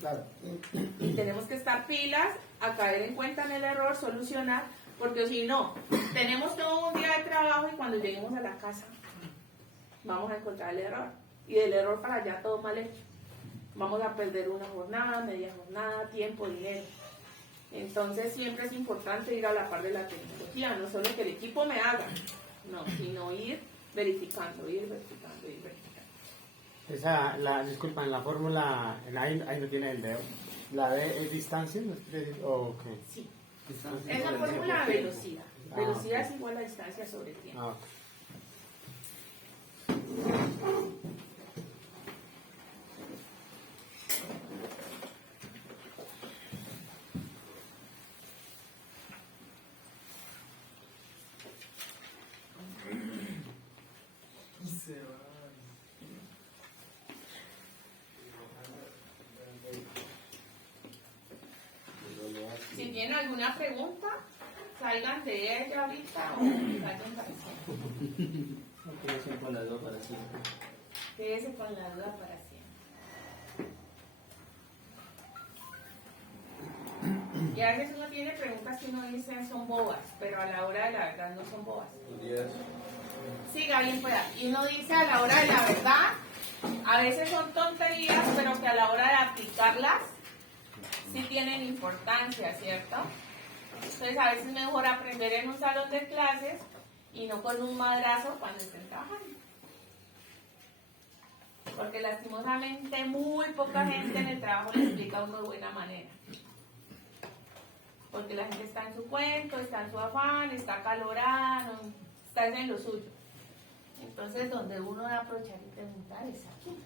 Claro. Y tenemos que estar pilas, a caer en cuenta en el error, solucionar, porque si no, tenemos todo un día de trabajo y cuando lleguemos a la casa vamos a encontrar el error. Y del error para allá todo mal hecho. Vamos a perder una jornada, media jornada, tiempo, dinero. Entonces siempre es importante ir a la par de la tecnología, no solo que el equipo me haga, no, sino ir verificando. Disculpa, en la fórmula, ahí no tiene el dedo. ¿La D es distancia? ¿O qué? Sí, Distancia es la sobre el fórmula de tiempo. velocidad. Ah, Velocidad ok. es igual a distancia sobre tiempo. Ok. Y se va. Si tienen alguna pregunta, salgan de ella ahorita o vayan para siempre. Quédese con la duda para siempre. Quédese con la duda para siempre. Y a veces uno tiene preguntas que uno dice son bobas, pero a la hora de la verdad no son bobas. Siga bien pueda. Y uno dice a la hora de la verdad, a veces son tonterías, pero que a la hora de aplicarlas sí tienen importancia, ¿cierto? Entonces a veces es mejor aprender en un salón de clases y no con un madrazo cuando estén trabajando. Porque lastimosamente muy poca gente en el trabajo le explica a uno de buena manera. Porque la gente está en su cuento, está en su afán, está acalorada, está en lo suyo. Entonces donde uno debe aprovechar y preguntar es aquí.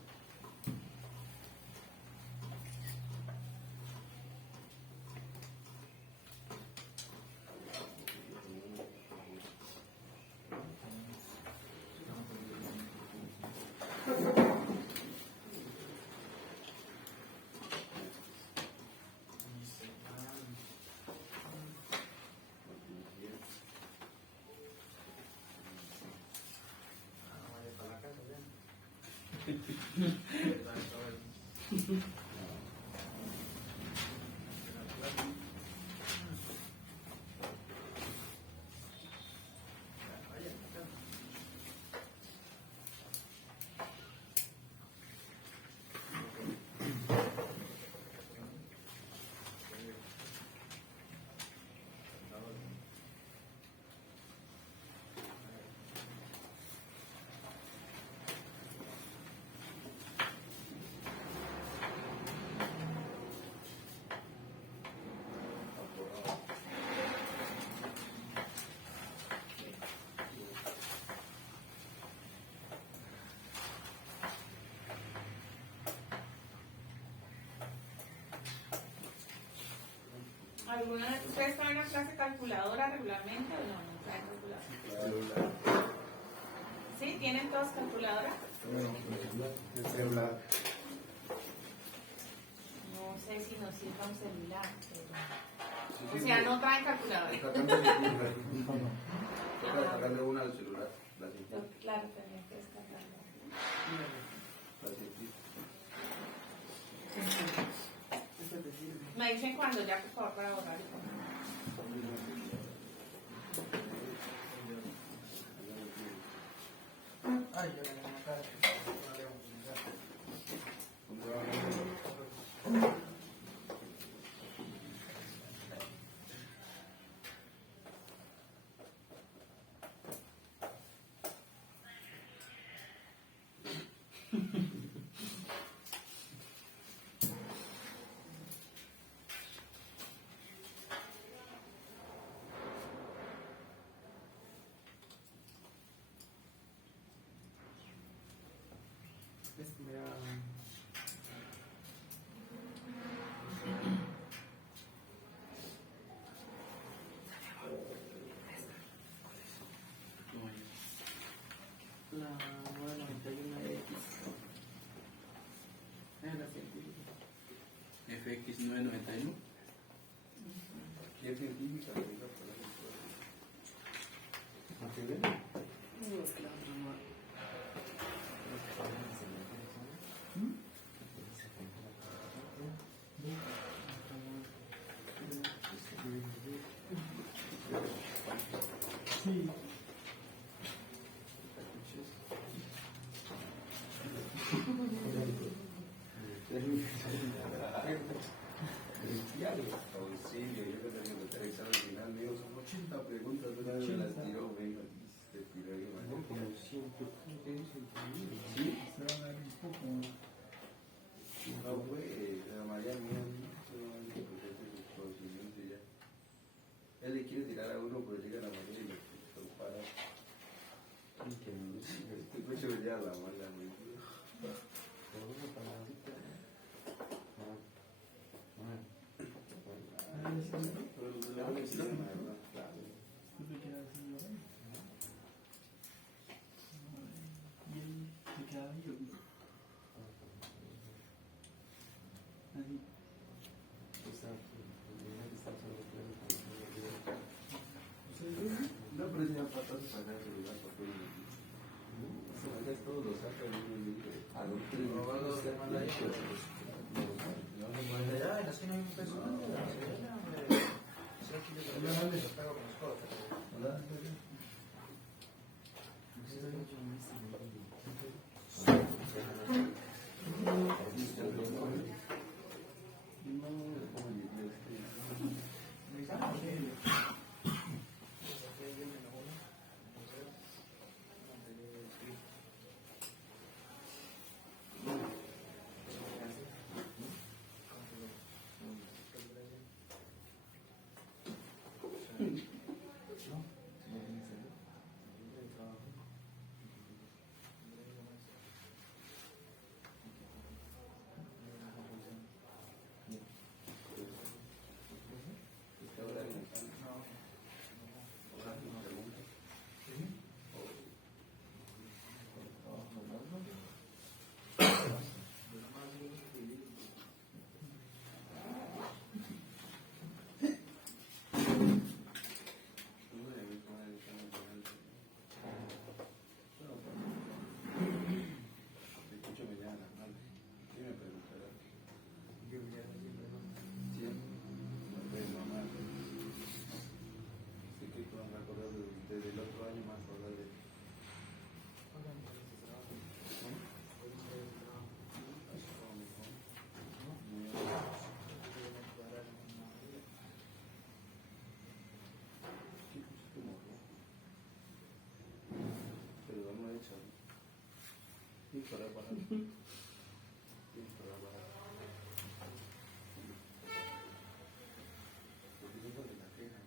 ¿Alguna vez ustedes traen una clase calculadora regularmente o no? ¿No traen calculadora? ¿Sí? ¿Tienen todas calculadoras? El celular. No sé si nos sirva un celular, pero... O sea, no traen calculadora. Sacarle una al celular. Claro, tenía que descargarlo. Me dicen cuando ya, por favor, para borrar el correo. Ay, yo le voy a matar. La 991X. Es la científica. FX 991. ¿Qué es científica? No, es que la otra no. Sí. Auxilio, yo que tengo que estar examen final, me digo, son 80 preguntas, una vez me las tiró, venga, te tiró ahí, man. Sí, no fue, la María mía, solamente porque es de su conocimiento y ya. Él le quiere tirar a uno, pero llega a la María y lo para. Este coche venía a la mala, güey. No, pero si ya patas a sacar el celular por todo el mundo. Se vaya todo, lo saca y uno dice, a lo que no va a los temas de ahí, desde el otro año más probable. Pero vamos a echar. Y para parar. Y para parar. Porque eso es lo que la queja.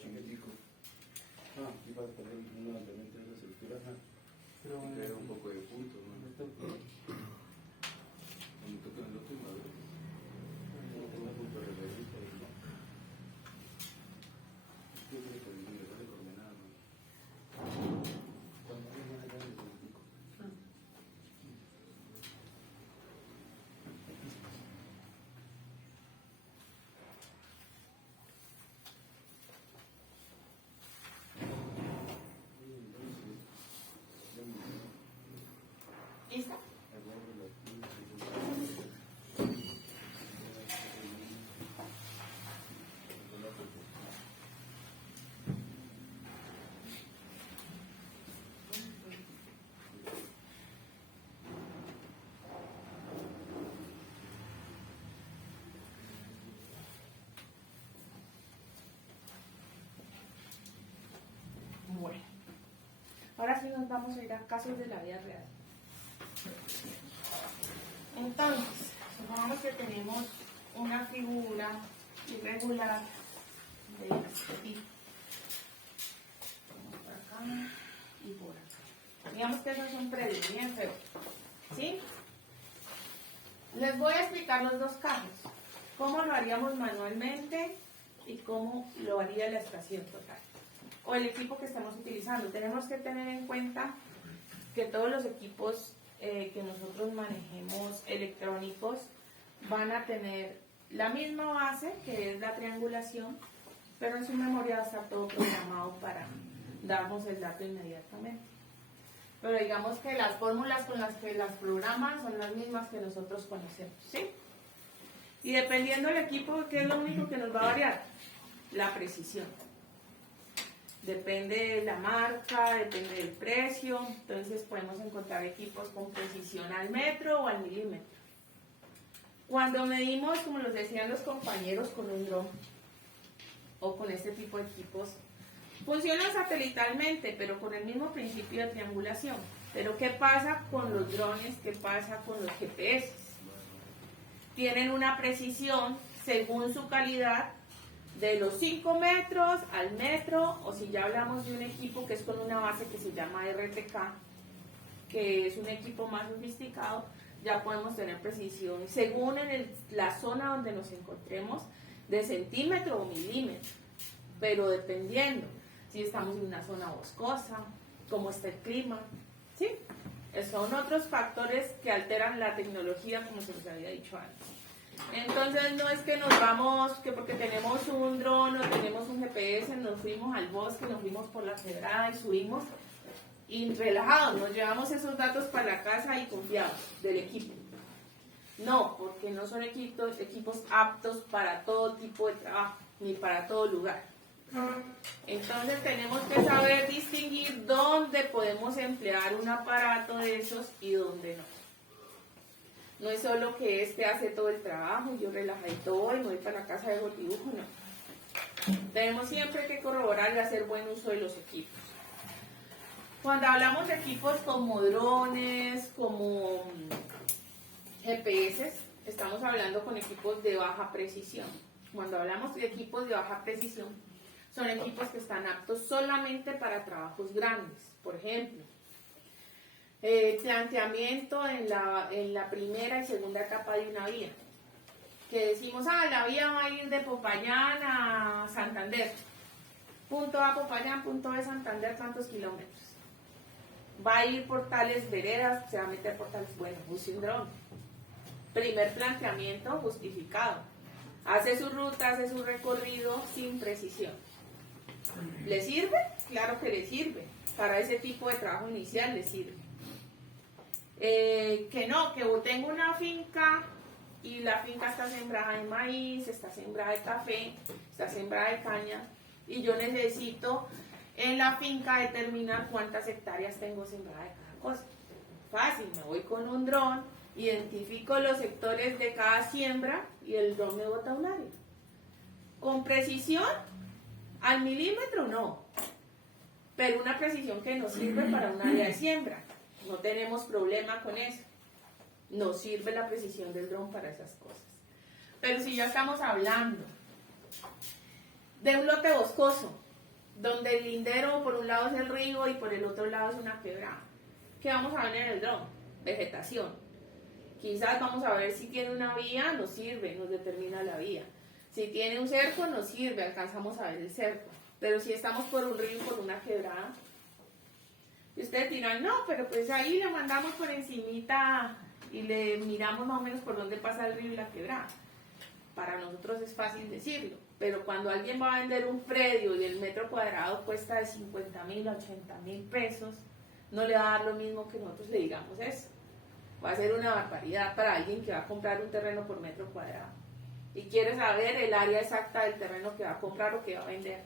Chiquitico. Ah, iba a tener una Pero Y bueno, cae un poco de punto, ¿no? me toca. Cuando tocan el otro, maduro. No tengo punto de referencia y no. Yo creo que el nivel de coordenada, ¿no? Cuando hay una grande de pico. ¿Listo? Bueno, ahora sí nos vamos a ir a casos de la vida real. Entonces, supongamos que tenemos una figura irregular de este tipo. Vamos por acá y por acá. Digamos que eso es un predio bien feo. ¿Sí? Les voy a explicar los dos casos. Cómo lo haríamos manualmente y cómo lo haría la estación total. O el equipo que estamos utilizando. Tenemos que tener en cuenta que todos los equipos que nosotros manejemos electrónicos van a tener la misma base, que es la triangulación, pero en su memoria va a estar todo programado para darnos el dato inmediatamente. Pero digamos que las fórmulas con las que las programan son las mismas que nosotros conocemos, ¿sí? Y dependiendo del equipo, ¿qué es lo único que nos va a variar? La precisión. Depende de la marca, depende del precio, entonces podemos encontrar equipos con precisión al metro o al milímetro. Cuando medimos, como los decían los compañeros, con un dron o con este tipo de equipos, funcionan satelitalmente, pero con el mismo principio de triangulación. Pero ¿qué pasa con los drones? ¿Qué pasa con los GPS? Tienen una precisión según su calidad de los 5 metros al metro, o si ya hablamos de un equipo que es con una base que se llama RTK, que es un equipo más sofisticado, ya podemos tener precisión según la zona donde nos encontremos, de centímetro o milímetro, pero dependiendo si estamos en una zona boscosa, cómo está el clima, ¿sí? Son otros factores que alteran la tecnología, como se les había dicho antes. Entonces no es que nos vamos, que porque tenemos un dron o tenemos un GPS, nos fuimos al bosque, nos fuimos por la quebrada y subimos y relajados, nos llevamos esos datos para la casa y confiamos del equipo. No, porque no son equipos aptos para todo tipo de trabajo, ni para todo lugar. Entonces tenemos que saber distinguir dónde podemos emplear un aparato de esos y dónde no. No es solo que este hace todo el trabajo y yo relajadito voy, me voy para la casa de dibujo, no. Tenemos siempre que corroborar y hacer buen uso de los equipos. Cuando hablamos de equipos como drones, como GPS, estamos hablando con equipos de baja precisión. Cuando hablamos de equipos de baja precisión, son equipos que están aptos solamente para trabajos grandes. Por ejemplo, planteamiento en la primera y segunda etapa de una vía. Que decimos, la vía va a ir de Popayán a Santander. Punto A Popayán, punto B Santander, ¿cuántos kilómetros? Va a ir por tales veredas, se va a meter por tales, bueno, use un dron. Primer planteamiento justificado. Hace su ruta, hace su recorrido sin precisión. ¿Le sirve? Claro que le sirve. Para ese tipo de trabajo inicial le sirve. Que no, que tengo una finca y la finca está sembrada de maíz, está sembrada de café, está sembrada de caña y yo necesito en la finca determinar cuántas hectáreas tengo sembrada de cada cosa. Fácil, me voy con un dron, identifico los sectores de cada siembra y el dron me bota un área. Con precisión, al milímetro no, pero una precisión que nos sirve para un área de siembra. No tenemos problema con eso. Nos sirve la precisión del dron para esas cosas. Pero si ya estamos hablando de un lote boscoso, donde el lindero por un lado es el río y por el otro lado es una quebrada, ¿Qué vamos a ver en el dron? Vegetación. Quizás vamos a ver si tiene una vía, nos sirve, nos determina la vía. Si tiene un cerco, nos sirve, alcanzamos a ver el cerco. Pero si estamos por un río, por una quebrada, y ustedes dirán, no, pero pues ahí le mandamos por encimita y le miramos más o menos por dónde pasa el río y la quebrada. Para nosotros es fácil decirlo, pero cuando alguien va a vender un predio y el metro cuadrado cuesta de 50.000 a 80.000 pesos, no le va a dar lo mismo que nosotros le digamos eso. Va a ser una barbaridad para alguien que va a comprar un terreno por metro cuadrado y quiere saber el área exacta del terreno que va a comprar o que va a vender.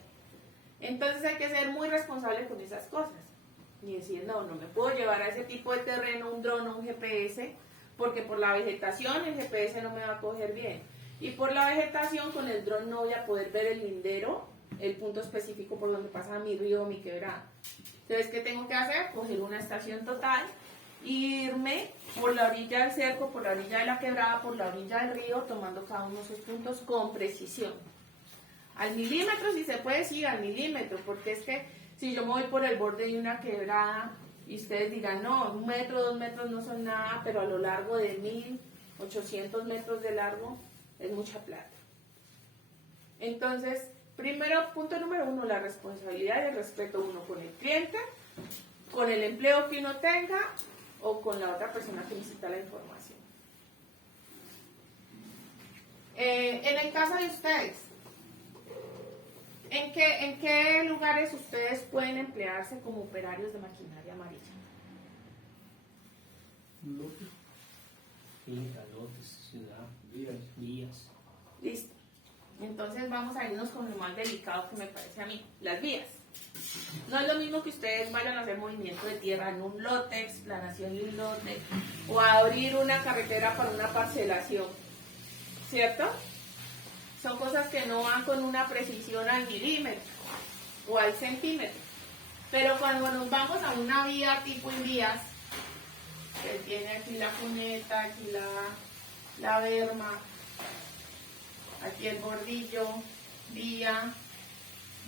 Entonces hay que ser muy responsable con esas cosas y decir, no me puedo llevar a ese tipo de terreno un dron o un GPS porque por la vegetación el GPS no me va a coger bien y por la vegetación con el dron no voy a poder ver el lindero, el punto específico por donde pasa mi río o mi quebrada. Entonces, ¿qué tengo que hacer? Coger una estación total, irme por la orilla del cerco, por la orilla de la quebrada, por la orilla del río, tomando cada uno de esos puntos con precisión. Al milímetro, si se puede, sí, al milímetro, porque es que si yo me voy por el borde de una quebrada y ustedes digan, no, 1 metro, 2 metros no son nada, pero a lo largo de 1.800 metros de largo es mucha plata. Entonces, primero, punto número 1, la responsabilidad y el respeto uno con el cliente, con el empleo que uno tenga o con la otra persona que necesita la información. En el caso de ustedes, ¿en qué lugares ustedes pueden emplearse como operarios de maquinaria amarilla? Lotes. Finca, lotes, ciudad, vías. Listo. Entonces vamos a irnos con lo más delicado que me parece a mí, las vías. No es lo mismo que ustedes vayan a hacer movimiento de tierra en un lote, explanación de un lote, o a abrir una carretera para una parcelación, ¿cierto? Son cosas que no van con una precisión al milímetro o al centímetro. Pero cuando nos vamos a una vía tipo Invías, que tiene aquí la cuneta, aquí la berma, aquí el bordillo, vía,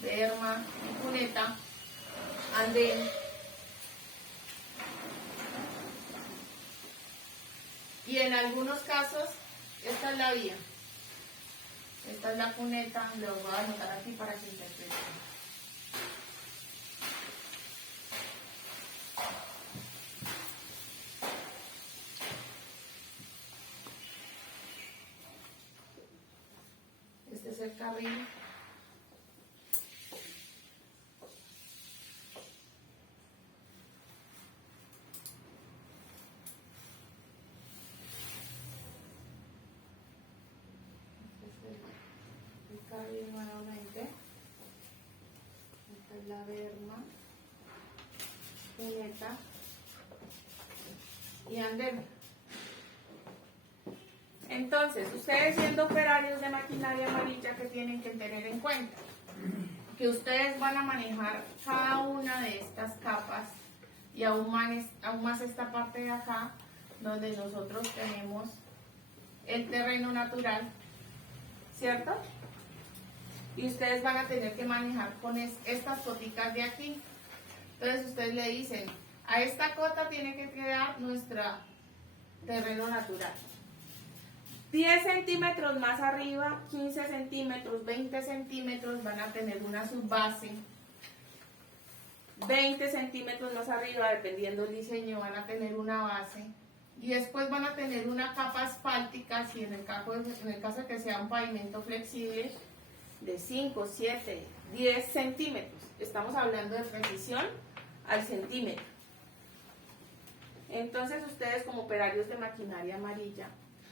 berma y cuneta, andén. Y en algunos casos, esta es la vía. Esta es la cuneta, lo voy a anotar aquí para que interpreten. Este es el carril. Carril nuevamente. Esta es la berma, cuneta y andén. Entonces, ustedes siendo operarios de maquinaria amarilla, ¿qué tienen que tener en cuenta? Que ustedes van a manejar cada una de estas capas y aún más esta parte de acá, donde nosotros tenemos el terreno natural, ¿cierto? Y ustedes van a tener que manejar con estas coticas de aquí. Entonces ustedes le dicen, a esta cota tiene que quedar nuestro terreno natural. 10 centímetros más arriba, 15 centímetros, 20 centímetros van a tener una subbase. 20 centímetros más arriba, dependiendo del diseño, van a tener una base. Y después van a tener una capa asfáltica, si en el caso de que sea un pavimento flexible, de 5, 7, 10 centímetros. Estamos hablando de precisión al centímetro. Entonces ustedes como operarios de maquinaria amarilla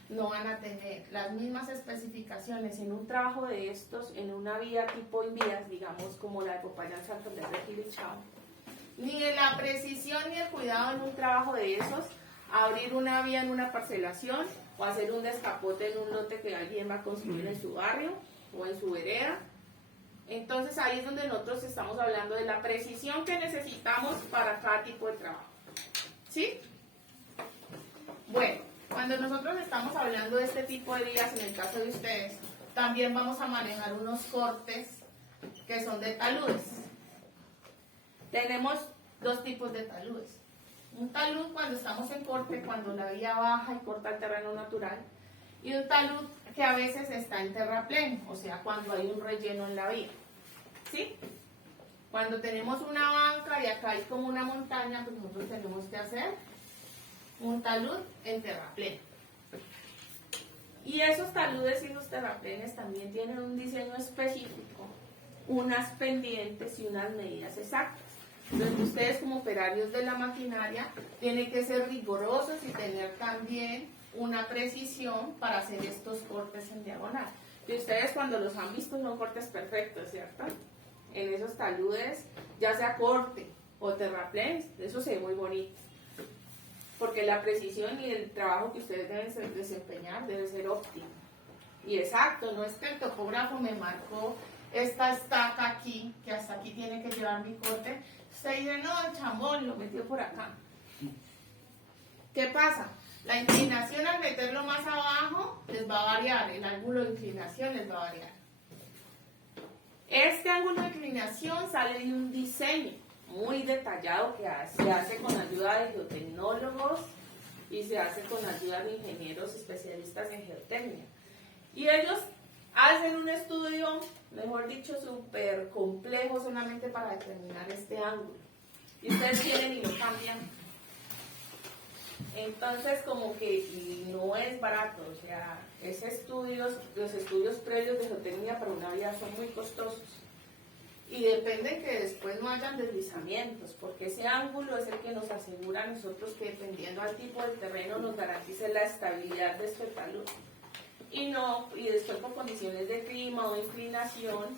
no van a tener las mismas especificaciones en un trabajo de estos, en una vía tipo Invías, digamos como la de Popayán Santander de Quilichao, ni de la precisión ni el cuidado en un trabajo de esos, abrir una vía en una parcelación o hacer un descapote en un lote que alguien va a construir en su barrio o en su vereda. Entonces ahí es donde nosotros estamos hablando de la precisión que necesitamos para cada tipo de trabajo. ¿Sí? Bueno, cuando nosotros estamos hablando de este tipo de vías, en el caso de ustedes, también vamos a manejar unos cortes que son de taludes. Tenemos dos tipos de taludes. Un talud cuando estamos en corte, cuando la vía baja y corta el terreno natural. Y un talud que a veces está en terraplén, o sea, cuando hay un relleno en la vía. ¿Sí? Cuando tenemos una banca y acá hay como una montaña, pues nosotros tenemos que hacer un talud en terraplén. Y esos taludes y esos terraplenes también tienen un diseño específico, unas pendientes y unas medidas exactas. Entonces ustedes como operarios de la maquinaria tienen que ser rigurosos y tener también una precisión para hacer estos cortes en diagonal. Y ustedes cuando los han visto son cortes perfectos, ¿cierto? En esos taludes, ya sea corte o terraplén, eso se ve muy bonito. Porque la precisión y el trabajo que ustedes deben desempeñar debe ser óptimo. Y exacto, no es que el topógrafo me marcó esta estaca aquí, que hasta aquí tiene que llevar mi corte. Usted dice, no, el chambón lo metió por acá. ¿Qué pasa? La inclinación al meterlo más abajo les va a variar, el ángulo de inclinación les va a variar. Este ángulo de inclinación sale de un diseño muy detallado que se hace con ayuda de geotecnólogos y se hace con ayuda de ingenieros especialistas en geotecnia. Y ellos hacen un estudio, mejor dicho, súper complejo solamente para determinar este ángulo. Y ustedes vienen y lo cambian. Entonces, como que y no es barato, o sea, los estudios previos de geotecnia para una vía son muy costosos. Y depende que después no hayan deslizamientos, porque ese ángulo es el que nos asegura a nosotros que dependiendo del tipo de terreno nos garantice la estabilidad de este talud. Y después por condiciones de clima o inclinación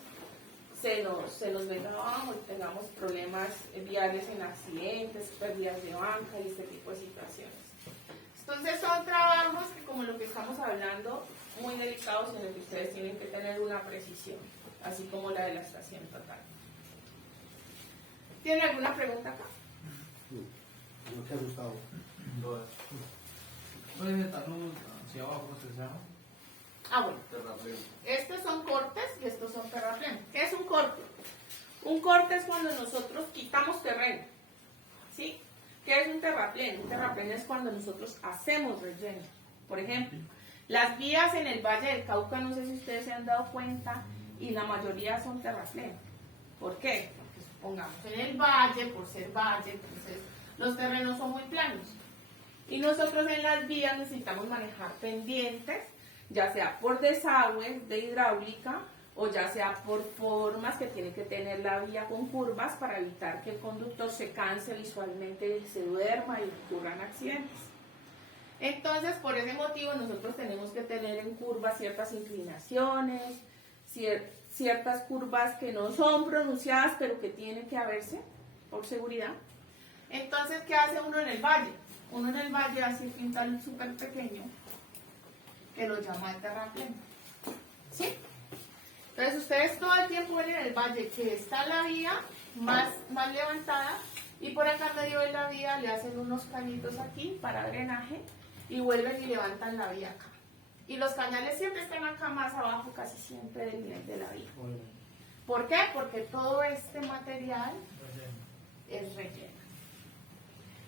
se nos venga abajo y tengamos problemas viales en accidentes, pérdidas de banca y este tipo de situaciones. Entonces son trabajos que, como lo que estamos hablando, muy delicados en los que ustedes tienen que tener una precisión, así como la de la estación total. ¿Tienen alguna pregunta acá? No te ha gustado. ¿Puede meterlo hacia abajo, hacia abajo? Ah, bueno. Terraplén. Estos son cortes y estos son terraplén. ¿Qué es un corte? Un corte es cuando nosotros quitamos terreno. ¿Sí? ¿Qué es un terraplén? Un terraplén es cuando nosotros hacemos relleno. Por ejemplo, las vías en el Valle del Cauca, no sé si ustedes se han dado cuenta, y la mayoría son terraplén. ¿Por qué? Porque supongamos en el valle, por ser valle, entonces los terrenos son muy planos. Y nosotros en las vías necesitamos manejar pendientes, ya sea por desagües de hidráulica o ya sea por formas que tiene que tener la vía con curvas para evitar que el conductor se canse visualmente, se duerma y ocurran accidentes. Entonces, por ese motivo nosotros tenemos que tener en curvas ciertas inclinaciones, ciertas curvas que no son pronunciadas, pero que tienen que haberse por seguridad. Entonces, ¿qué hace uno en el valle? Uno en el valle hace un pintal súper pequeño que lo llama el terraplén. ¿Sí? Entonces, ustedes todo el tiempo ven en el valle que está la vía más levantada y por acá en medio de la vía le hacen unos cañitos aquí para drenaje y vuelven y levantan la vía acá. Y los cañales siempre están acá más abajo, casi siempre del nivel de la vía. ¿Por qué? Porque todo este material es relleno.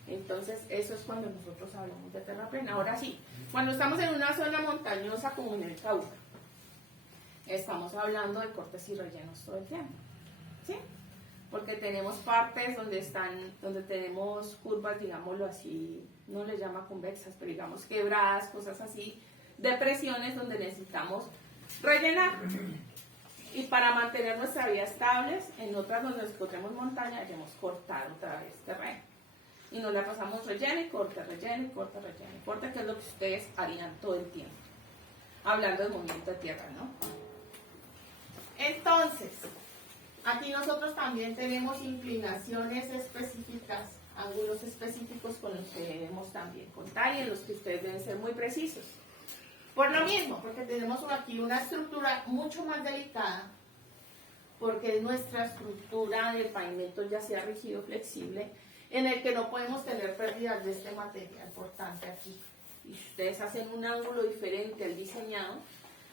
Entonces, eso es cuando nosotros hablamos de terraplén. Ahora sí, cuando estamos en una zona montañosa como en el Cauca, estamos hablando de cortes y rellenos todo el tiempo. ¿Sí? Porque tenemos partes donde tenemos curvas, digámoslo así, no les llama convexas, pero digamos quebradas, cosas así, depresiones donde necesitamos rellenar. Y para mantener nuestra vía estable, en otras donde nos encontremos montaña, hemos cortado otra vez terreno. Y nos la pasamos relleno y corte, relleno y corte, relleno y corte, que es lo que ustedes harían todo el tiempo. Hablando del movimiento de tierra, ¿no? Entonces, aquí nosotros también tenemos inclinaciones específicas, ángulos específicos con los que debemos también contar y en los que ustedes deben ser muy precisos. Por lo mismo, porque tenemos aquí una estructura mucho más delicada, porque es nuestra estructura de pavimento ya sea rígido o flexible, en el que no podemos tener pérdidas de este material portante aquí. Y si ustedes hacen un ángulo diferente al diseñado,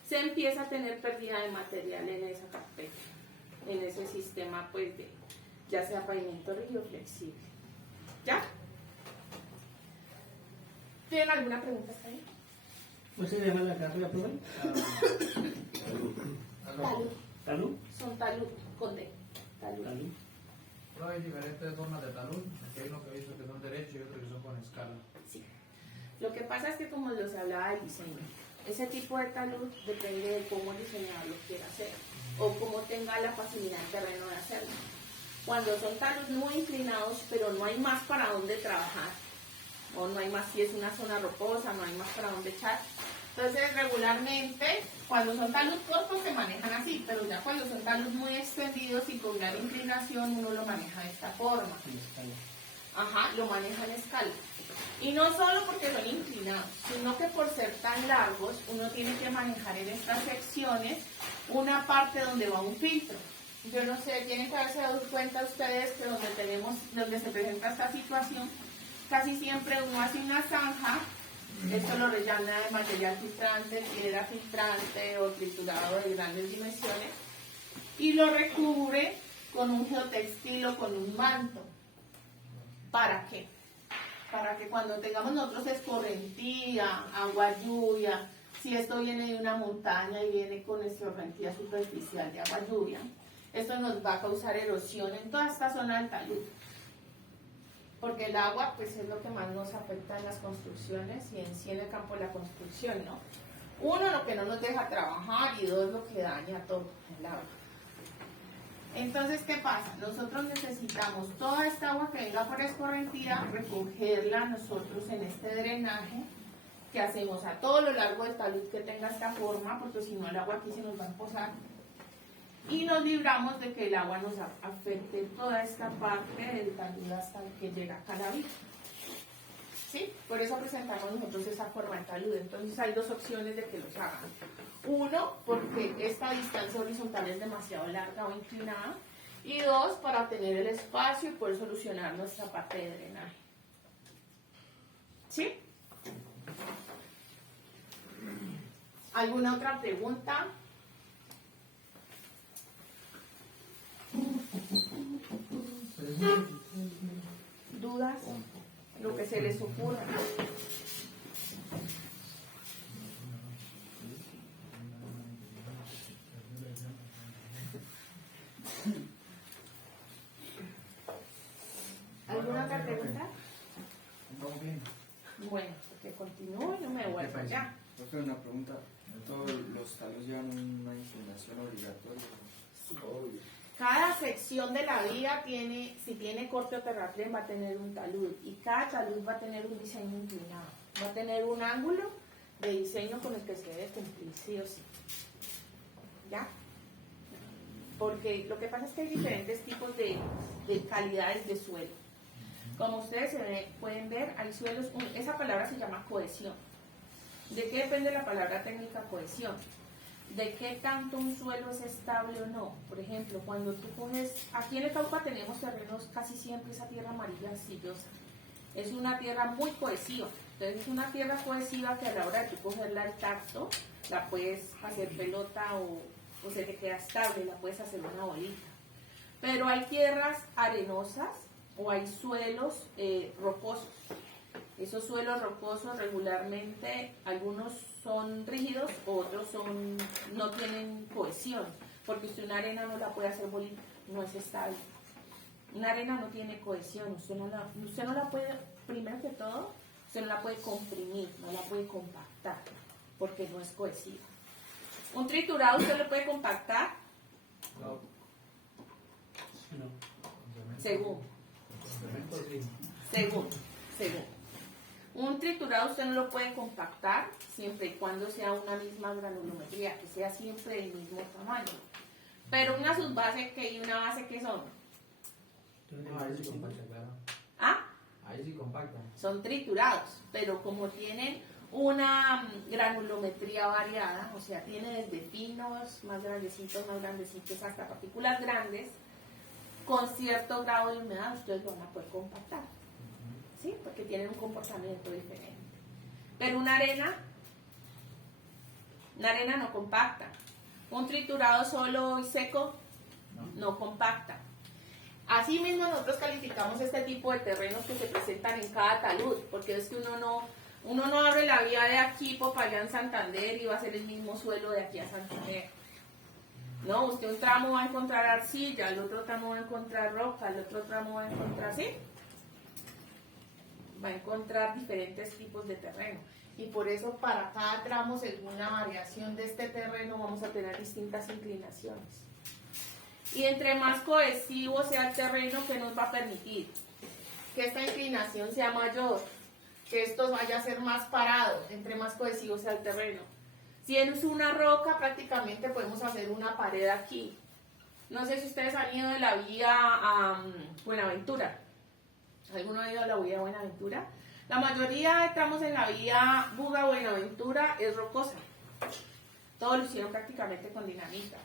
se empieza a tener pérdida de material en esa carpeta, en ese sistema pues de ya sea pavimento rígido o flexible. ¿Ya? ¿Tienen alguna pregunta hasta ahí? ¿Cómo se llama la carrera, profe? Talud. ¿Talud? Son talud, con D. Talud. ¿Talud? Pero hay diferentes formas de talud. Aquí hay uno que dice que son derechos y otro que son con escala. Sí. Lo que pasa es que como los hablaba del diseño, ese tipo de talud depende de cómo el diseñador lo quiera hacer o cómo tenga la facilidad en terreno de hacerlo. Cuando son talud muy inclinados, pero no hay más para dónde trabajar, o no hay más, si es una zona rocosa, no hay más para dónde echar. Entonces, regularmente, cuando son talud cortos se manejan así, pero ya cuando son talud muy extendidos y con gran inclinación, uno lo maneja de esta forma. En escala. Ajá, lo maneja en escala. Y no solo porque son inclinados, sino que por ser tan largos, uno tiene que manejar en estas secciones una parte donde va un filtro. Yo no sé, tienen que haberse dado cuenta ustedes que donde se presenta esta situación, casi siempre uno hace una zanja, esto lo rellena de material filtrante, piedra filtrante o triturado de grandes dimensiones, y lo recubre con un geotextil o con un manto. ¿Para qué? Para que cuando tengamos nosotros escorrentía, agua lluvia, si esto viene de una montaña y viene con escorrentía superficial de agua lluvia, esto nos va a causar erosión en toda esta zona del talud. Porque el agua pues es lo que más nos afecta en las construcciones y en sí en el campo de la construcción, ¿no? Uno, lo que no nos deja trabajar, y dos, lo que daña todo, el agua. Entonces, ¿qué pasa? Nosotros necesitamos toda esta agua que venga por escorrentía, recogerla nosotros en este drenaje que hacemos a todo lo largo del talud que tenga esta forma, porque si no el agua aquí se nos va a emposar. Y nos libramos de que el agua nos afecte toda esta parte del talud hasta que llega acá a la vida. ¿Sí? Por eso presentamos nosotros esa forma de talud. Entonces hay dos opciones de que los hagan. Uno, porque esta distancia horizontal es demasiado larga o inclinada. Y dos, para tener el espacio y poder solucionar nuestra parte de drenaje. ¿Sí? ¿Alguna otra pregunta? ¿Dudas? Lo que se les ocurra. ¿Alguna otra pregunta? Vamos bien. Bueno, que continúe y no me vuelvo ya. Profe, una pregunta. ¿Todos los talos llevan una inclinación obligatoria? Obvio. Cada sección de la vía tiene, si tiene corte o terraplén, va a tener un talud. Y cada talud va a tener un diseño inclinado. Va a tener un ángulo de diseño con el que se debe cumplir, sí o sí. ¿Ya? Porque lo que pasa es que hay diferentes tipos de calidades de suelo. Como ustedes pueden ver, hay suelos, esa palabra se llama cohesión. ¿De qué depende la palabra técnica cohesión? De qué tanto un suelo es estable o no. Por ejemplo, cuando tú coges, aquí en el Cauca tenemos terrenos casi siempre esa tierra amarilla arcillosa. Es una tierra muy cohesiva. Entonces es una tierra cohesiva que a la hora de tú cogerla al tacto, la puedes hacer pelota o se te queda estable, la puedes hacer una bolita. Pero hay tierras arenosas o hay suelos rocosos. Esos suelos rocosos regularmente, algunos son rígidos, otros no tienen cohesión, porque usted una arena no la puede hacer bolita, no es estable. Una arena no tiene cohesión, usted no la puede, primero que todo, usted no la puede comprimir, no la puede compactar, porque no es cohesiva. Un triturado usted lo puede compactar, No. No. según. Un triturado usted no lo puede compactar siempre y cuando sea una misma granulometría, que sea siempre del mismo tamaño. Pero una subbase y una base, ¿qué son? Ahí sí compacta, claro. ¿Ah? Ahí sí compacta. Son triturados, pero como tienen una granulometría variada, o sea, tiene desde finos, más grandecitos, hasta partículas grandes, con cierto grado de humedad ustedes lo van a poder compactar. ¿Sí? Porque tienen un comportamiento diferente. Pero una arena no compacta. Un triturado solo y seco no compacta. Así mismo nosotros calificamos este tipo de terrenos que se presentan en cada talud, porque es que Uno no abre la vía de aquí para allá en Santander y va a ser el mismo suelo de aquí a Santander. No, usted un tramo va a encontrar arcilla, el otro tramo va a encontrar roca, el otro tramo va a encontrar, ¿sí? Va a encontrar diferentes tipos de terreno. Y por eso para cada tramo, según la variación de este terreno, vamos a tener distintas inclinaciones. Y entre más cohesivo sea el terreno, que nos va a permitir que esta inclinación sea mayor, que esto vaya a ser más parado, entre más cohesivo sea el terreno. Si es una roca, prácticamente podemos hacer una pared aquí. No sé si ustedes han ido de la vía a Buenaventura. ¿Alguno ha ido a la vía Buenaventura? La mayoría de tramos en la vía Buga-Buenaventura es rocosa. Todo lo hicieron prácticamente con dinamita.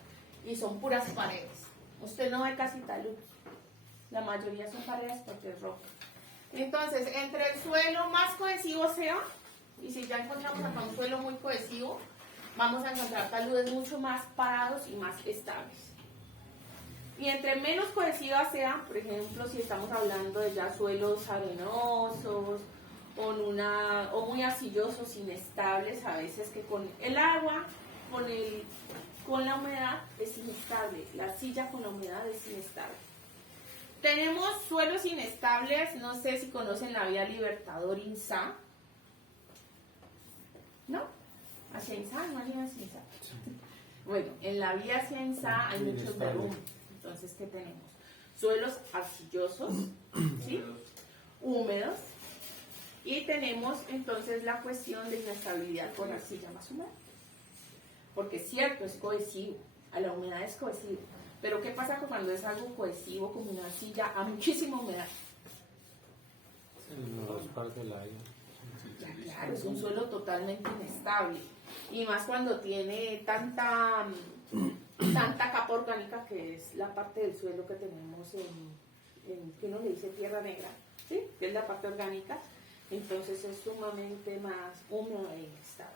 Y son puras paredes. Usted no ve casi talud. La mayoría son paredes porque es roca. Entonces, entre el suelo más cohesivo sea, y si ya encontramos acá un suelo muy cohesivo, vamos a encontrar taludes mucho más parados y más estables. Y entre menos cohesivas sean, por ejemplo, si estamos hablando de ya suelos arenosos o muy arcillosos, inestables, a veces que con el agua, con la humedad es inestable, la arcilla con la humedad es inestable. Tenemos suelos inestables, no sé si conocen la vía Libertador Insá. ¿No? ¿Hacia Insá? ¿No hay hacia Insá? Bueno, en la vía hacia Insá hay muchos derrumbes. Entonces, ¿qué tenemos? Suelos arcillosos, ¿sí? Húmedos. Y tenemos entonces la cuestión de inestabilidad con arcilla más húmeda. Porque es cierto, es cohesivo. A la humedad es cohesivo. Pero ¿qué pasa cuando es algo cohesivo como una arcilla a muchísima humedad? Nos parte la vida. Claro, es un suelo totalmente inestable. Y más cuando tiene tanta capa orgánica, que es la parte del suelo que tenemos que uno le dice tierra negra, ¿sí? Que es la parte orgánica. Entonces es sumamente más húmedo e inestable.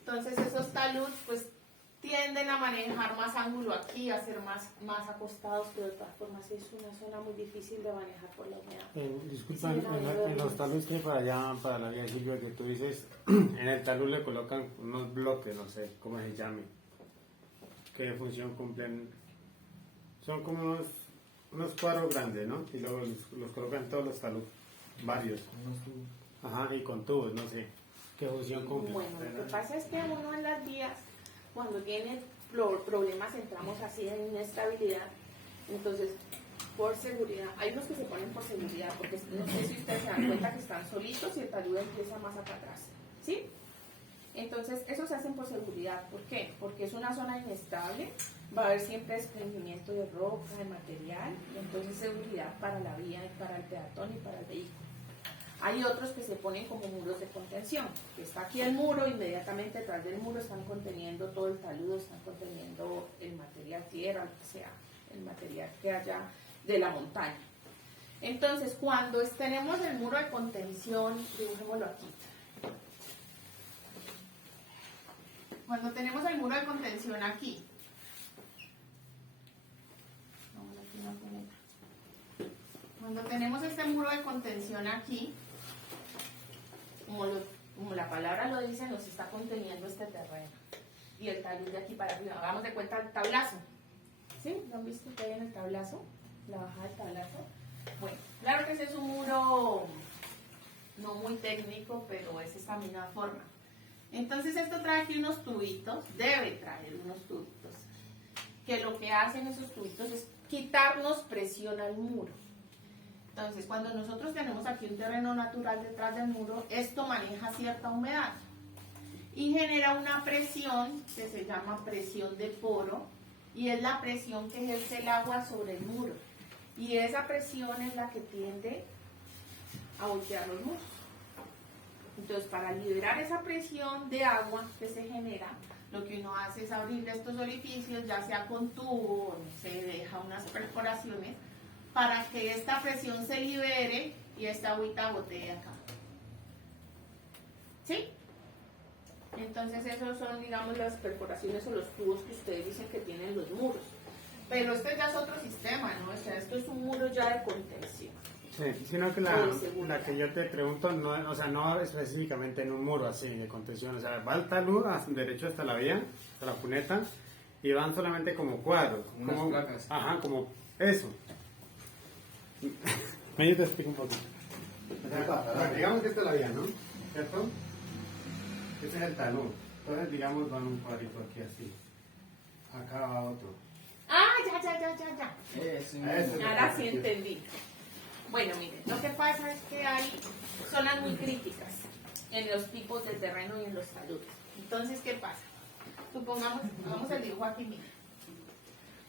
Entonces esos taludes pues tienden a manejar más ángulo aquí, a ser más acostados, pero de todas formas es una zona muy difícil de manejar por la humedad. Disculpa, Sí, en los taludes que para allá, para la vía Silvia, que tú dices, en el talud le colocan unos bloques, no sé cómo se llame. ¿Qué función cumplen? Son como unos cuadros grandes, ¿no? Y luego los colocan en todos los taludes, varios. Ajá, y con tubos, no sé. ¿Qué función cumplen? Bueno, lo que pasa es que uno en las vías, cuando tiene problemas, entramos así de inestabilidad, entonces por seguridad, hay unos que se ponen por seguridad, porque no sé si ustedes se dan cuenta que están solitos y el talud empieza más acá atrás, ¿sí? Entonces esos se hacen por seguridad. ¿Por qué? Porque es una zona inestable, va a haber siempre desprendimiento de roca, de material, y entonces seguridad para la vía, y para el peatón y para el vehículo. Hay otros que se ponen como muros de contención, que está aquí el muro, inmediatamente detrás del muro están conteniendo todo el taludo, están conteniendo el material tierra, lo que sea, el material que haya de la montaña. Entonces, cuando tenemos el muro de contención, dibujémoslo aquí. Cuando tenemos el muro de contención aquí, cuando tenemos este muro de contención aquí, como la palabra lo dice, nos está conteniendo este terreno. Y el talud de aquí para arriba. Hagamos de cuenta el tablazo. ¿Sí? ¿Lo han visto que hay en el tablazo? La bajada del tablazo. Bueno, claro que ese es un muro no muy técnico, pero es esta misma forma. Entonces esto trae aquí unos tubitos, debe traer unos tubitos, que lo que hacen esos tubitos es quitarnos presión al muro. Entonces, cuando nosotros tenemos aquí un terreno natural detrás del muro, esto maneja cierta humedad y genera una presión que se llama presión de poro, y es la presión que ejerce el agua sobre el muro. Y esa presión es la que tiende a voltear los muros. Entonces, para liberar esa presión de agua que se genera, lo que uno hace es abrir estos orificios, ya sea con tubo o se deja unas perforaciones, para que esta presión se libere y esta agüita gotee acá. ¿Sí? Entonces esos son, digamos, las perforaciones o los tubos que ustedes dicen que tienen los muros. Pero este ya es otro sistema, ¿no? O sea, esto es un muro ya de contención. Sí, sino que O de seguridad. la que yo te pregunto, no, o sea, no específicamente en un muro así de contención, o sea, va el talud derecho hasta la vía, hasta la cuneta, y van solamente como cuadros. Unas como, placas. Ajá, como eso. Me te explico un poquito. O sea, digamos que esta es la vía, ¿no? ¿Cierto? Este es el talud. Entonces, digamos, van un cuadrito aquí así. Acá va otro. Ah, ya. Eso, Eso. Ahora sí entendí. Bueno, miren, lo que pasa es que hay zonas muy críticas en los tipos de terreno y en los taludes. Entonces, ¿qué pasa? Supongamos, vamos al dibujo aquí, miren.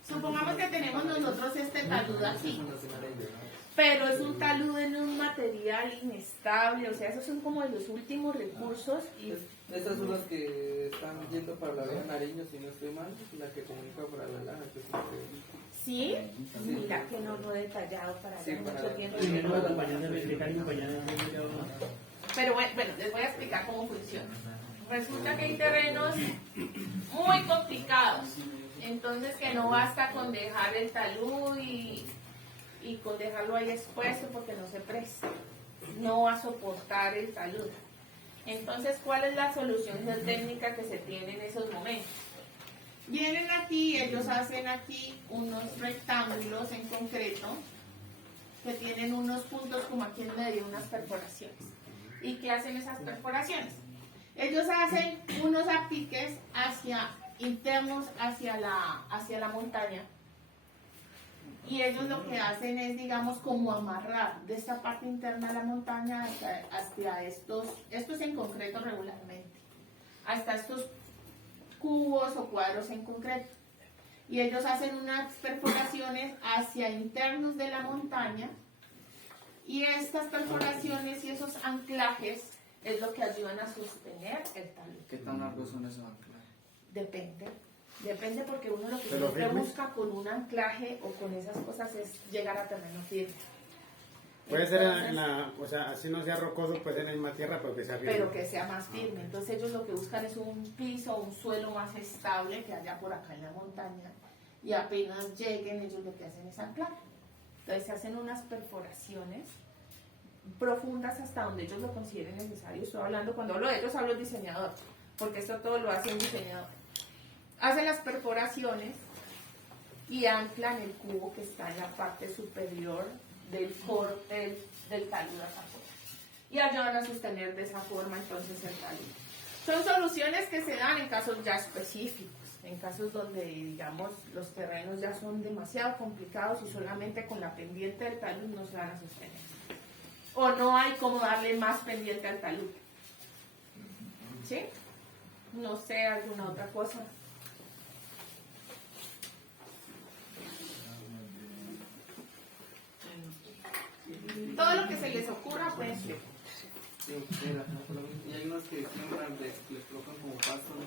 Supongamos que tenemos nosotros este talud aquí, pero es un talud en un material inestable, o sea, esos son como de los últimos recursos y Estas son las que están yendo para la vía Nariño, si no estoy mal, la que comunica para la Laja, que es la que... ¿sí? Mira que no he detallado para Sí, dar para- mucho tiempo. Primero la compañía de explicar y compañía de Pero bueno, les voy a explicar cómo funciona. Resulta que hay terrenos muy complicados, entonces que no basta con dejar el talud y con dejarlo ahí expuesto porque no se presta, no va a soportar el talud. Entonces, ¿cuál es la solución técnica que se tiene en esos momentos? Vienen aquí, ellos hacen aquí unos rectángulos en concreto que tienen unos puntos como aquí en medio, unas perforaciones. ¿Y qué hacen esas perforaciones? Ellos hacen unos apiques internos hacia la montaña. Y ellos lo que hacen es, digamos, como amarrar de esta parte interna de la montaña hasta estos en concreto regularmente, hasta estos cubos o cuadros en concreto. Y ellos hacen unas perforaciones hacia internos de la montaña, y estas perforaciones y esos anclajes es lo que ayudan a sostener el talud. ¿Qué tan largos son esos anclajes? Depende porque uno lo que Pero siempre firmes. busca con un anclaje o con esas cosas es llegar a terreno firme. Puede ser Entonces, o sea, así no sea rocoso, puede ser en la misma tierra, pero que sea firme. pero que sea más firme. Entonces ellos lo que buscan es un piso, un suelo más estable que haya por acá en la montaña, y apenas lleguen ellos lo que hacen es anclar. Entonces se hacen unas perforaciones profundas hasta donde ellos lo consideren necesario. Estoy hablando, cuando hablo de ellos hablo del diseñador, porque esto todo lo hace un diseñador. Hacen las perforaciones y anclan el cubo que está en la parte superior del talud hacia afuera, y ayudan a sostener de esa forma entonces el talud. Son soluciones que se dan en casos ya específicos, en casos donde, digamos, los terrenos ya son demasiado complicados y solamente con la pendiente del talud no se van a sostener, o no hay como darle más pendiente al talud. ¿Sí? No sé, alguna otra cosa. Todo lo que se les ocurra, pues. Sí, y hay unas que siembran, les colocan como pasto, ¿no?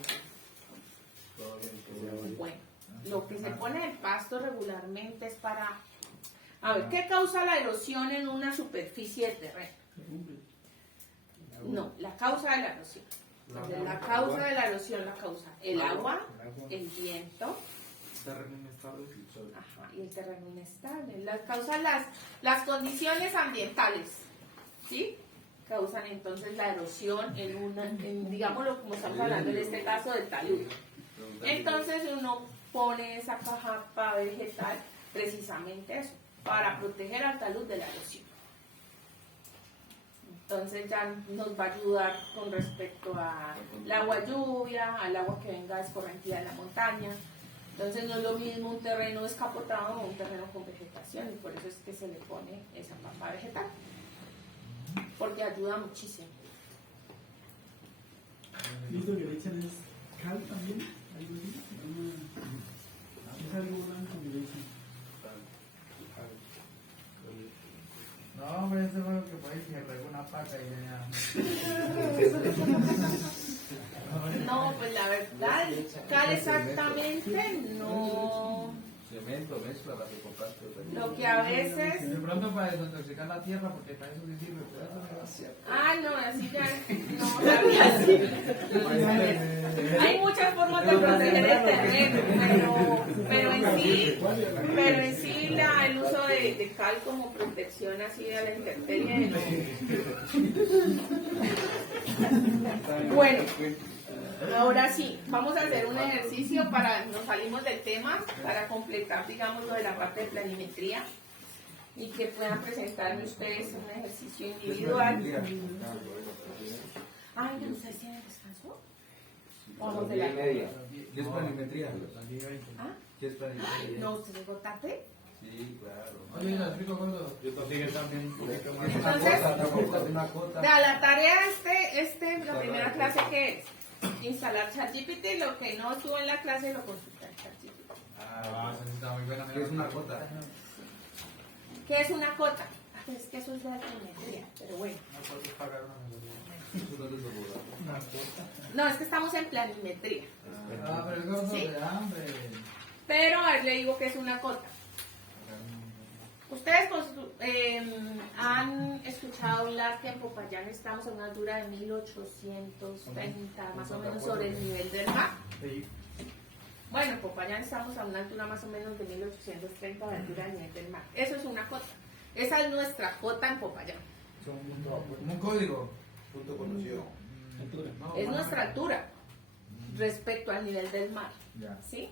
Bueno, lo que se pone en el pasto regularmente es para... A ver, ¿qué causa la erosión en una superficie de terreno? No, la causa de la erosión. La causa de la erosión la causa el agua, el viento, Terreno inestable. ajá, y el terreno inestable. La causan las condiciones ambientales, ¿sí? Causan entonces la erosión digámoslo como estamos hablando en este caso del talud. Entonces uno pone esa capa vegetal precisamente eso, para proteger al talud de la erosión. Entonces ya nos va a ayudar con respecto al agua lluvia, al agua que venga escorrentida de la montaña. Entonces no es lo mismo un terreno descapotado o un terreno con vegetación, y por eso es que se le pone esa capa vegetal, porque ayuda muchísimo. ¿Listo que le echan es cal también? ¿Algo así? Es algo blanco que le echan. No, hombre, ese fue lo que fue y se regó una paca y ya. No, pues la verdad, cal exactamente no. Cemento, mezcla, la que compraste. Lo que a veces... De pronto para desintoxicar la tierra, porque para eso sí sirve. Ah, no, así ya no sabía así. Hay muchas formas de proteger el terreno, pero en sí el uso de cal como protección así a la intemperie. Bueno, ahora sí, vamos a hacer un ejercicio para, nos salimos del tema, para completar, digamos, lo de la parte de planimetría y que puedan presentarme ustedes un ejercicio individual. Ay, ¿no ustedes tienen descanso? Vamos de la media. ¿Qué es planimetría? ¿Ah? ¿Qué es planimetría? ¿No ustedes llegó tarde? Sí, claro. Oye, la explico gordo. Yo consigo también. Entonces, Una cota. vea, la tarea la primera clase que es instalar ChatGPT, lo que no estuvo en la clase lo consulta en ChatGPT. Ah, esa sí está muy buena. ¿Qué es una cota? ¿Qué es una cota? Ah, es que eso es de la geometría, pero bueno. No puedes pagar una No, es que estamos en planimetría. Ah, pero es gordo ¿Sí? de hambre. Pero a ver, le digo que es una cota. Ustedes han escuchado hablar que en Popayán estamos a una altura de 1830, más o menos sobre el nivel del mar. Sí. Bueno, en Popayán estamos a una altura más o menos de 1830 de altura del nivel del mar. Eso es una cota. Esa es nuestra cota en Popayán. Como un código. Punto conocido. No, Es bueno. nuestra altura respecto al nivel del mar. Ya. ¿Sí?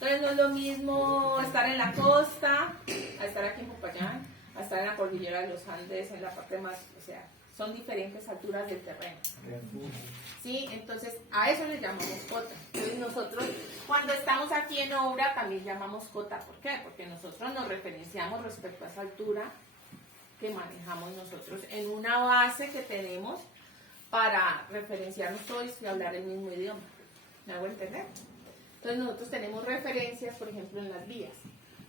Entonces no es lo mismo estar en la costa, a estar aquí en Popayán, a estar en la cordillera de los Andes, en la parte más, o sea, son diferentes alturas del terreno. ¿Sí? Entonces a eso le llamamos cota. Entonces nosotros cuando estamos aquí en obra también llamamos cota. ¿Por qué? Porque nosotros nos referenciamos respecto a esa altura que manejamos nosotros en una base que tenemos para referenciarnos todos y hablar el mismo idioma. ¿Me hago entender? Entonces nosotros tenemos referencias, por ejemplo, en las vías.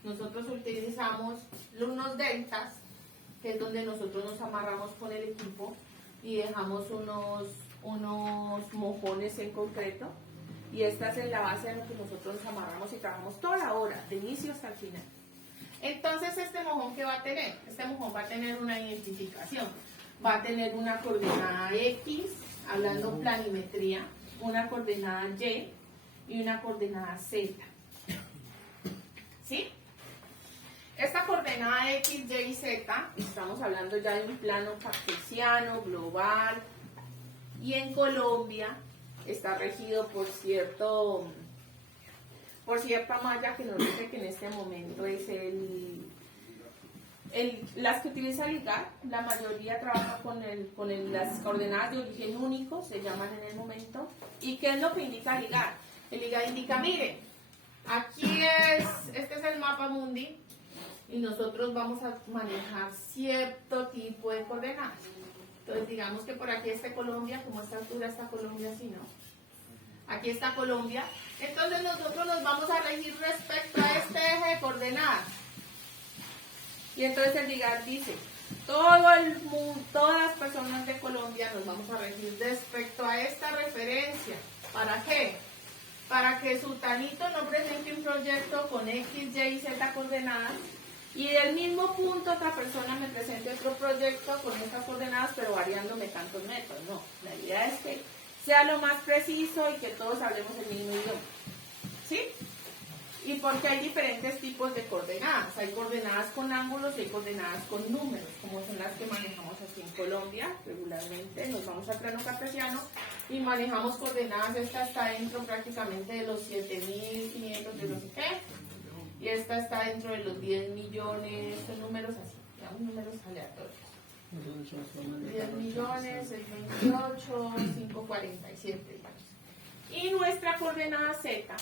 Nosotros utilizamos unos deltas, que es donde nosotros nos amarramos con el equipo y dejamos unos mojones en concreto. Y esta es la base en la que nosotros nos amarramos y trabajamos toda la hora, de inicio hasta el final. Entonces, ¿este mojón qué va a tener? Este mojón va a tener una identificación. Va a tener una coordenada X, hablando planimetría, una coordenada Y y una coordenada Z. ¿Sí? Esta coordenada X, Y y Z, estamos hablando ya de un plano cartesiano, global, y en Colombia está regido por cierta malla que nos dice que en este momento es las que utiliza el IGAR. La mayoría trabaja con las coordenadas de origen único, se llaman en el momento. ¿Y qué es lo que indica el IGAR? El IGAR indica, mire, aquí este es el mapa mundi y nosotros vamos a manejar cierto tipo de coordenadas. Entonces digamos que por aquí está Colombia, como a esta altura está Colombia, así no. Aquí está Colombia. Entonces nosotros nos vamos a regir respecto a este eje de coordenadas. Y entonces el IGAR dice, todo el mundo, todas las personas de Colombia nos vamos a regir respecto a esta referencia. ¿Para qué? Para que Sultanito no presente un proyecto con X, Y y Z coordenadas y del mismo punto otra persona me presente otro proyecto con estas coordenadas pero variándome tantos metros. No, la idea es que sea lo más preciso y que todos hablemos el mismo idioma. ¿Sí? Y porque hay diferentes tipos de coordenadas. Hay coordenadas con ángulos y hay coordenadas con números, como son las que manejamos aquí en Colombia regularmente. Nos vamos al plano cartesiano y manejamos coordenadas. Esta está dentro prácticamente de los 7.500 de no sé qué. Y esta está dentro de los 10 millones, son números así, digamos números aleatorios. 10 millones, 628, 547, digamos. Y nuestra coordenada Z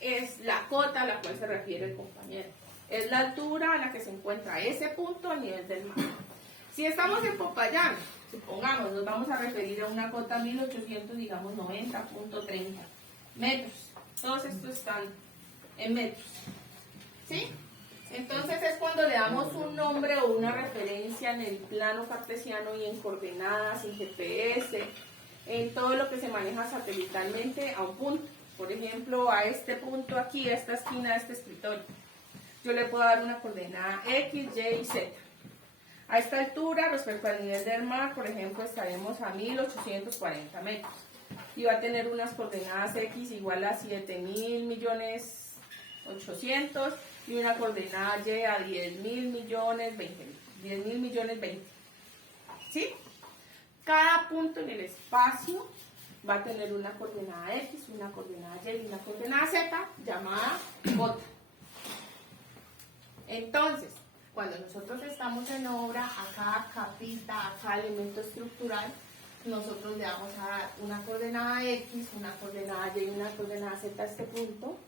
es la cota a la cual se refiere el compañero. Es la altura a la que se encuentra ese punto a nivel del mar. Si estamos en Popayán, supongamos, nos vamos a referir a una cota 1800, digamos 90.30 metros. Todos estos están en metros. ¿Sí? Entonces es cuando le damos un nombre o una referencia en el plano cartesiano y en coordenadas, en GPS, en todo lo que se maneja satelitalmente a un punto. Por ejemplo, a este punto aquí, a esta esquina de este escritorio, yo le puedo dar una coordenada X, Y y Z. A esta altura, respecto al nivel del mar, por ejemplo, estaremos a 1840 metros. Y va a tener unas coordenadas X igual a 7.000 millones 800 y una coordenada Y a 10.000 millones 20.000. 10.000 millones 20. ¿Sí? Cada punto en el espacio va a tener una coordenada X, una coordenada Y y una coordenada Z llamada J. Entonces, cuando nosotros estamos en obra, a cada capita, a cada elemento estructural, nosotros le vamos a dar una coordenada X, una coordenada Y y una coordenada Z a este punto,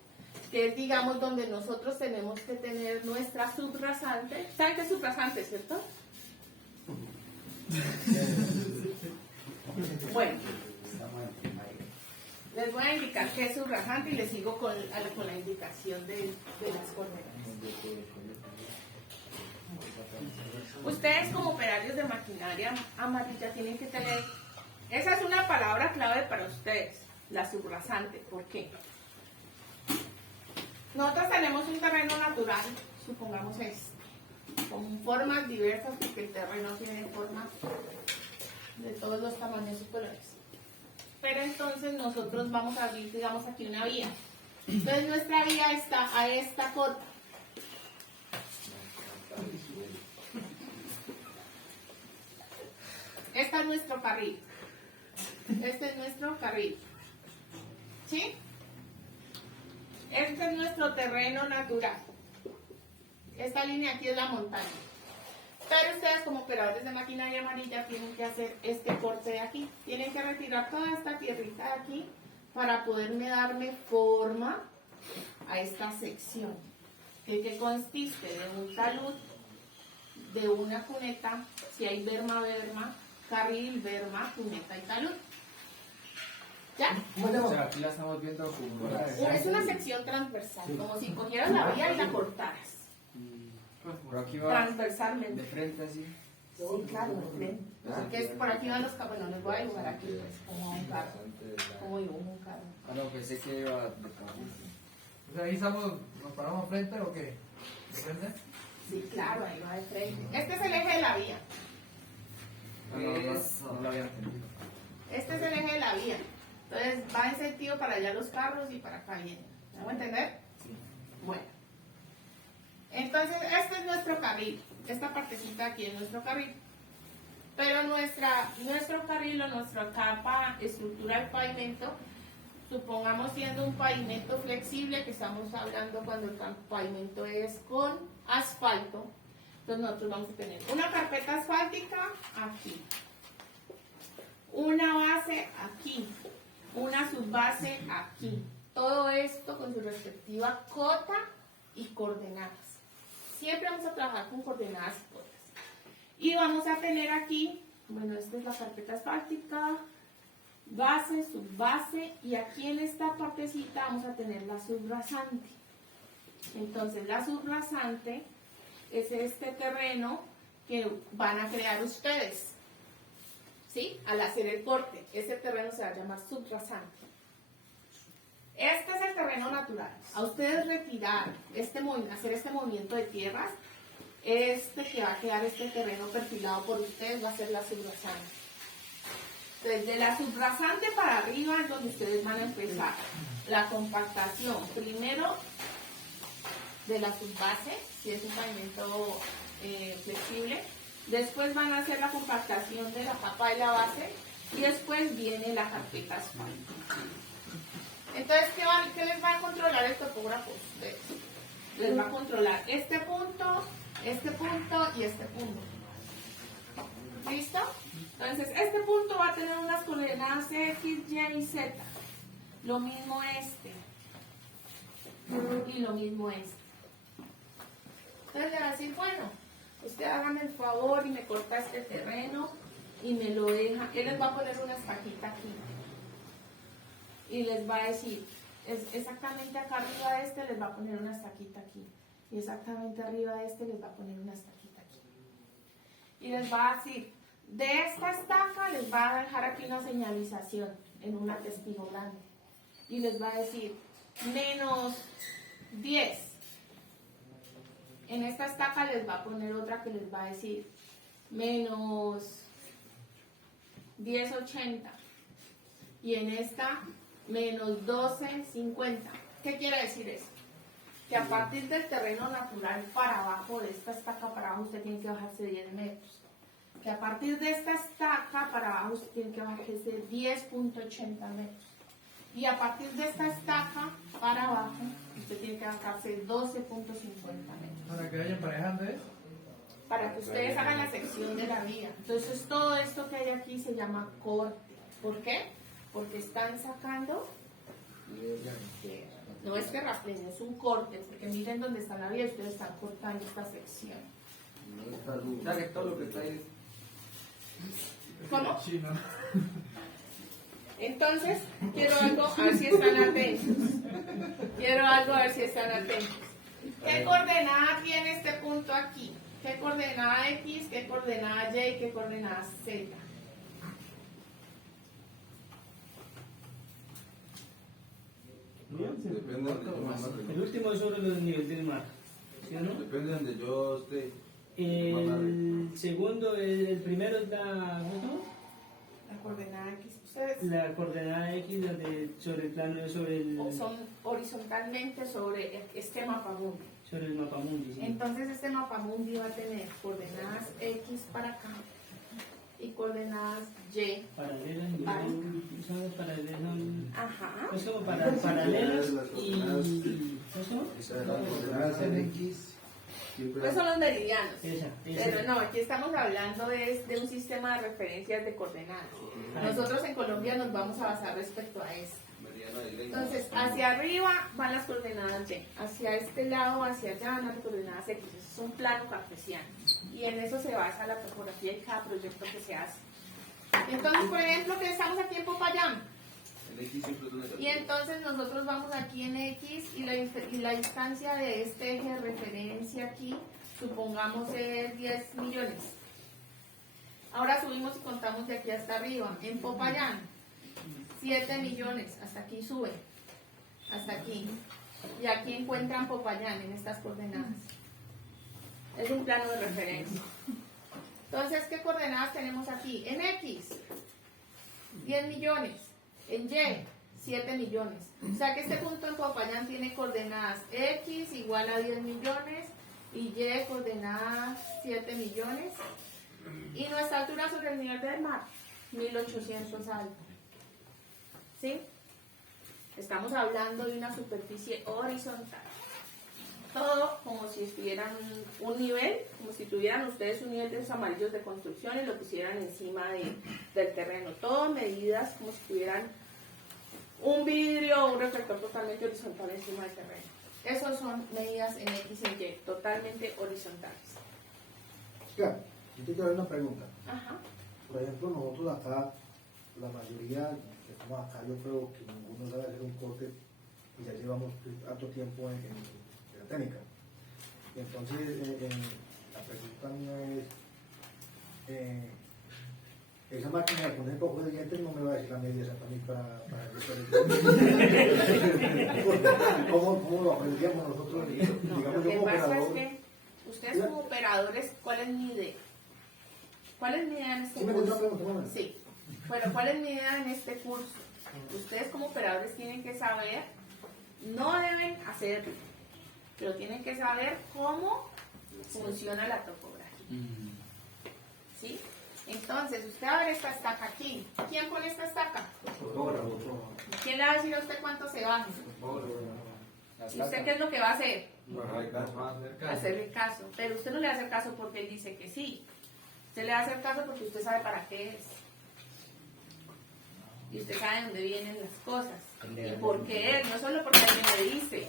que es, digamos, donde nosotros tenemos que tener nuestra subrasante. ¿Saben qué es subrasante, cierto? Bueno, les voy a indicar qué es subrasante y les sigo con la indicación de las coordenadas. Ustedes como operarios de maquinaria amarilla tienen que tener, esa es una palabra clave para ustedes, la subrasante. ¿Por qué? Nosotros tenemos un terreno natural, supongamos con formas diversas, porque el terreno tiene formas de todos los tamaños y colores. Pero entonces nosotros vamos a abrir, digamos, aquí una vía. Entonces nuestra vía está a esta cota. Este es nuestro carril. Este es nuestro carril. ¿Sí? Este es nuestro terreno natural. Esta línea aquí es la montaña. Pero ustedes como operadores de maquinaria amarilla tienen que hacer este corte de aquí. Tienen que retirar toda esta tierrita de aquí para poderme darme forma a esta sección. Que consiste de un talud, de una cuneta, si hay berma, carril, berma, cuneta y talud. ¿Ya? O sea, aquí la estamos viendo como... Es una sección transversal, como si cogieras la vía y la cortaras. Por aquí va Transversalmente. de frente así. Sí, claro, de frente. Porque es por aquí van los carros. Bueno, les voy a dibujar aquí, pues, como un carro. Como dibujo un carro. Ah, no, pensé que iba de cabeza. O sea, ahí estamos, nos paramos frente o qué? ¿Depende? Sí, claro, ahí va de frente. Este es el eje de la vía. Ah, no lo había entendido. Este es el eje de la vía. Entonces va en sentido para allá los carros y para acá vienen. ¿Me hago entender? Sí. Bueno. Entonces, este es nuestro carril. Esta partecita aquí es nuestro carril. Pero nuestro carril o nuestra capa estructural pavimento, supongamos siendo un pavimento flexible, que estamos hablando cuando el pavimento es con asfalto, entonces nosotros vamos a tener una carpeta asfáltica aquí, una base aquí, una subbase aquí. Todo esto con su respectiva cota y coordenadas. Siempre vamos a trabajar con coordenadas y cotas. Y vamos a tener aquí, bueno, esta es la carpeta asfáltica, base, subbase, y aquí en esta partecita vamos a tener la subrasante. Entonces la subrasante es este terreno que van a crear ustedes, ¿sí? Al hacer el corte, ese terreno se va a llamar subrasante. Este es el terreno natural. A ustedes retirar hacer este movimiento de tierras, que va a quedar este terreno perfilado por ustedes va a ser la subrasante. Entonces, de la subrasante para arriba es donde ustedes van a empezar la compactación. Primero, de la subbase, si es un pavimento flexible. Después van a hacer la compactación de la capa de la base. Y después viene la carpeta asfáltica. Entonces, ¿qué les va a controlar el topógrafo? Les va a controlar este punto y este punto. ¿Listo? Entonces, este punto va a tener unas coordenadas X, Y y Z. Lo mismo este. Y lo mismo este. Entonces le va a decir, bueno, usted hágame el favor y me corta este terreno y me lo deja. Él les va a poner una estajita aquí. Y les va a decir, exactamente acá arriba de este les va a poner una estaquita aquí. Y exactamente arriba de este les va a poner una estaquita aquí. Y les va a decir, de esta estaca les va a dejar aquí una señalización en una testigo grande. Y les va a decir, menos 10. En esta estaca les va a poner otra que les va a decir, menos 10,80. Y en esta, menos 12,50. ¿Qué quiere decir eso? que a partir del terreno natural para abajo, de esta estaca para abajo, usted tiene que bajarse 10 metros. Que a partir de esta estaca para abajo, usted tiene que bajarse 10.80 metros. Y a partir de esta estaca para abajo, usted tiene que bajarse 12.50 metros. Para que vayan emparejando, ¿eh? Para que ustedes hagan la sección de la vía. Entonces todo esto que hay aquí se llama corte. ¿Por qué? Porque están sacando, no es terraplén, es un corte, porque miren dónde está la vía, ustedes están cortando esta sección. No está duro. O sea, que todo lo que está ahí ¿Cómo? Chino. Entonces, quiero algo, a ver si están atentos. Quiero algo, a ver si están atentos. ¿Qué coordenada tiene este punto aquí? ¿Qué coordenada X, qué coordenada Y, qué coordenada Z? Bien, se- Depende de donde yo me amarre. El último es sobre los niveles del mar, ¿sí o no? Depende de donde yo esté. El segundo, el primero es ¿cómo? La coordenada X. Ustedes La coordenada X sobre el plano, sobre el son horizontalmente sobre este mapamundi. mapamundi. ¿Sí? Entonces este mapamundi va a tener coordenadas X para acá y coordenadas Y. Paralelas, Vale. son las paralelas, Ajá. es como paralelas y ¿eso? Las coordenadas en X siempre Esos son los meridianos. Esa. Pero no, aquí estamos hablando de un sistema de referencias de coordenadas. Nosotros en Colombia nos vamos a basar respecto a eso. meridiano de ley. Entonces, hacia arriba van las coordenadas Y, hacia este lado, hacia allá van las coordenadas X. Eso es un plano cartesiano. Y en eso se basa la topografía de cada proyecto que se hace. Entonces, por ejemplo, que estamos aquí en Popayán. El X siempre es donde Y entonces nosotros vamos aquí en X y la distancia de este eje de referencia aquí, supongamos es 10 millones. Ahora subimos y contamos de aquí hasta arriba. En Popayán, 7 millones, hasta aquí sube, hasta aquí. Y aquí encuentran Popayán en estas coordenadas. Es un plano de referencia. Entonces, ¿qué coordenadas tenemos aquí? En X, 10 millones. En Y, 7 millones. O sea que este punto en Popayán tiene coordenadas X igual a 10 millones y Y coordenadas 7 millones. Y nuestra altura sobre el nivel del mar, 1800 alto. ¿Sí? Estamos hablando de una superficie horizontal. Todo como si estuvieran un nivel, como si tuvieran ustedes un nivel de esos amarillos de construcción y lo pusieran encima del terreno. Todo medidas como si tuvieran un vidrio o un reflector totalmente horizontal encima del terreno. Esas son medidas en X y Y, totalmente horizontales. Claro, yo te quiero hacer una pregunta. Ajá. Por ejemplo, nosotros acá, la mayoría que estamos acá, yo creo que ninguno sabe hacer un corte y ya llevamos harto tiempo en la técnica. Y entonces, la pregunta mía es, esa máquina de poner poco de dientes no me va a decir la media exactamente para ¿Cómo lo aprendíamos nosotros? No, Digamos, lo yo que como pasa es operador. que ustedes como operadores, ¿cuál es mi idea? ¿Cuál es mi idea en este ¿Sí me entiendes la curso? pregunta, mamá? Sí. Bueno, ¿cuál es mi idea en este curso? Ustedes como operadores tienen que saber, no deben hacerlo, pero tienen que saber cómo funciona la topografía. ¿Sí? Entonces, usted va a ver esta estaca aquí. ¿Quién pone esta estaca? ¿Quién le va a decir a usted cuánto se baja? ¿Y usted qué es lo que va a hacer? Hacerle caso. Pero usted no le va a hacer caso porque él dice que sí. Usted le va a hacer caso porque usted sabe para qué es. Y usted sabe de dónde vienen las cosas. Y por qué es. No solo porque alguien le dice.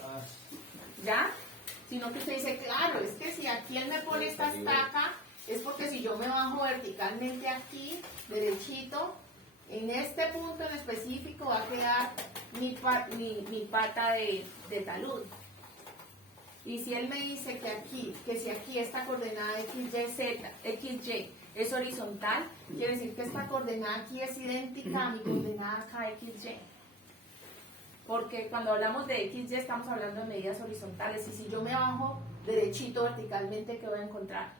¿Ya? Sino que usted dice, claro, es que si aquí él me pone esta estaca, es porque si yo me bajo verticalmente aquí, derechito, en este punto en específico va a quedar mi pata de talud. Y si él me dice que si aquí esta coordenada XY es horizontal, quiere decir que esta coordenada aquí es idéntica a mi coordenada acá XY. Porque cuando hablamos de XY estamos hablando de medidas horizontales. Y si yo me bajo derechito verticalmente, ¿qué voy a encontrar?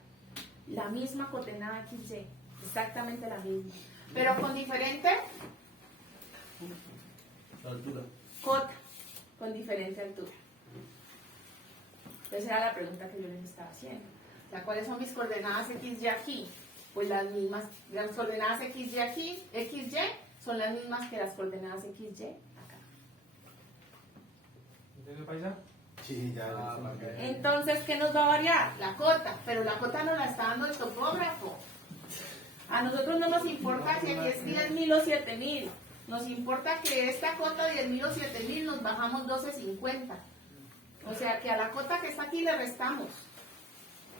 La misma coordenada XY, exactamente la misma. Pero con diferente La altura. cota, con diferente altura. Esa era la pregunta que yo les estaba haciendo. O sea, ¿cuáles son mis coordenadas X, Y aquí? Pues las mismas, las coordenadas X, Y aquí, X, Y, son las mismas que las coordenadas X, Y acá. ¿Entiendes, paisa? Sí, ya. Ah, ya. ok. Entonces, ¿qué nos va a variar? La cota, pero la cota nos la está dando el topógrafo. A nosotros no nos importa si aquí es 10.000 o 7.000. Nos importa que esta cota 10.000 o 7.000 nos bajamos 12.50. O sea que a la cota que está aquí le restamos.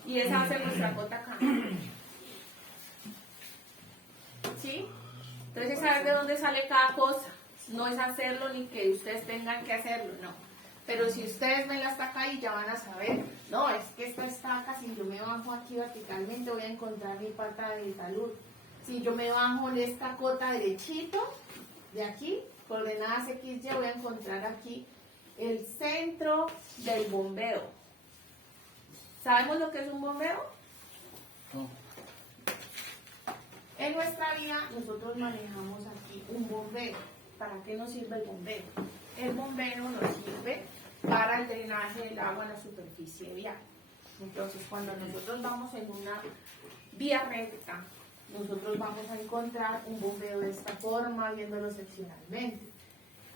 Y esa va a ser nuestra cota acá. ¿Sí? Entonces, saber de dónde sale cada cosa. No es hacerlo ni que ustedes tengan que hacerlo, no. Pero si ustedes ven la estaca ahí, ya van a saber. No, es que esta estaca, si yo me bajo aquí verticalmente, voy a encontrar mi pata del talud. Si yo me bajo en esta cota derechito, de aquí, coordenadas X, Y, voy a encontrar aquí el centro del bombeo. ¿Sabemos lo que es un bombeo? No. En nuestra vida nosotros manejamos aquí un bombeo. ¿Para qué nos sirve el bombeo? El bombeo nos sirve para el drenaje del agua en la superficie vial. Entonces, cuando nosotros vamos en una vía recta, nosotros vamos a encontrar un bombeo de esta forma, viéndolo seccionalmente.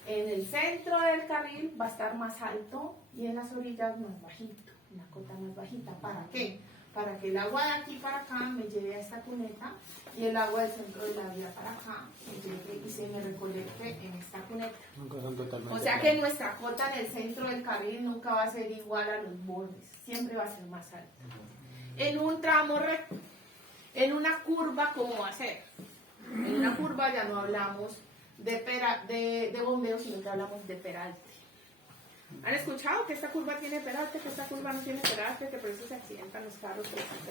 En el centro del carril va a estar más alto y en las orillas más bajito, una cota más bajita. ¿Para qué? Para que el agua de aquí para acá me lleve a esta cuneta y el agua del centro de la vía para acá me lleve y se me recolecte en esta cuneta. Nunca son totalmente O sea que nuestra cota en el centro del carril nunca va a ser igual a los bordes, siempre va a ser más alta. En un tramo recto, en una curva, ¿cómo va a ser? En una curva ya no hablamos de bombeo, sino que hablamos de peralte. ¿Han escuchado que esta curva tiene peralte, que esta curva no tiene peralte, que por eso se accidentan los carros?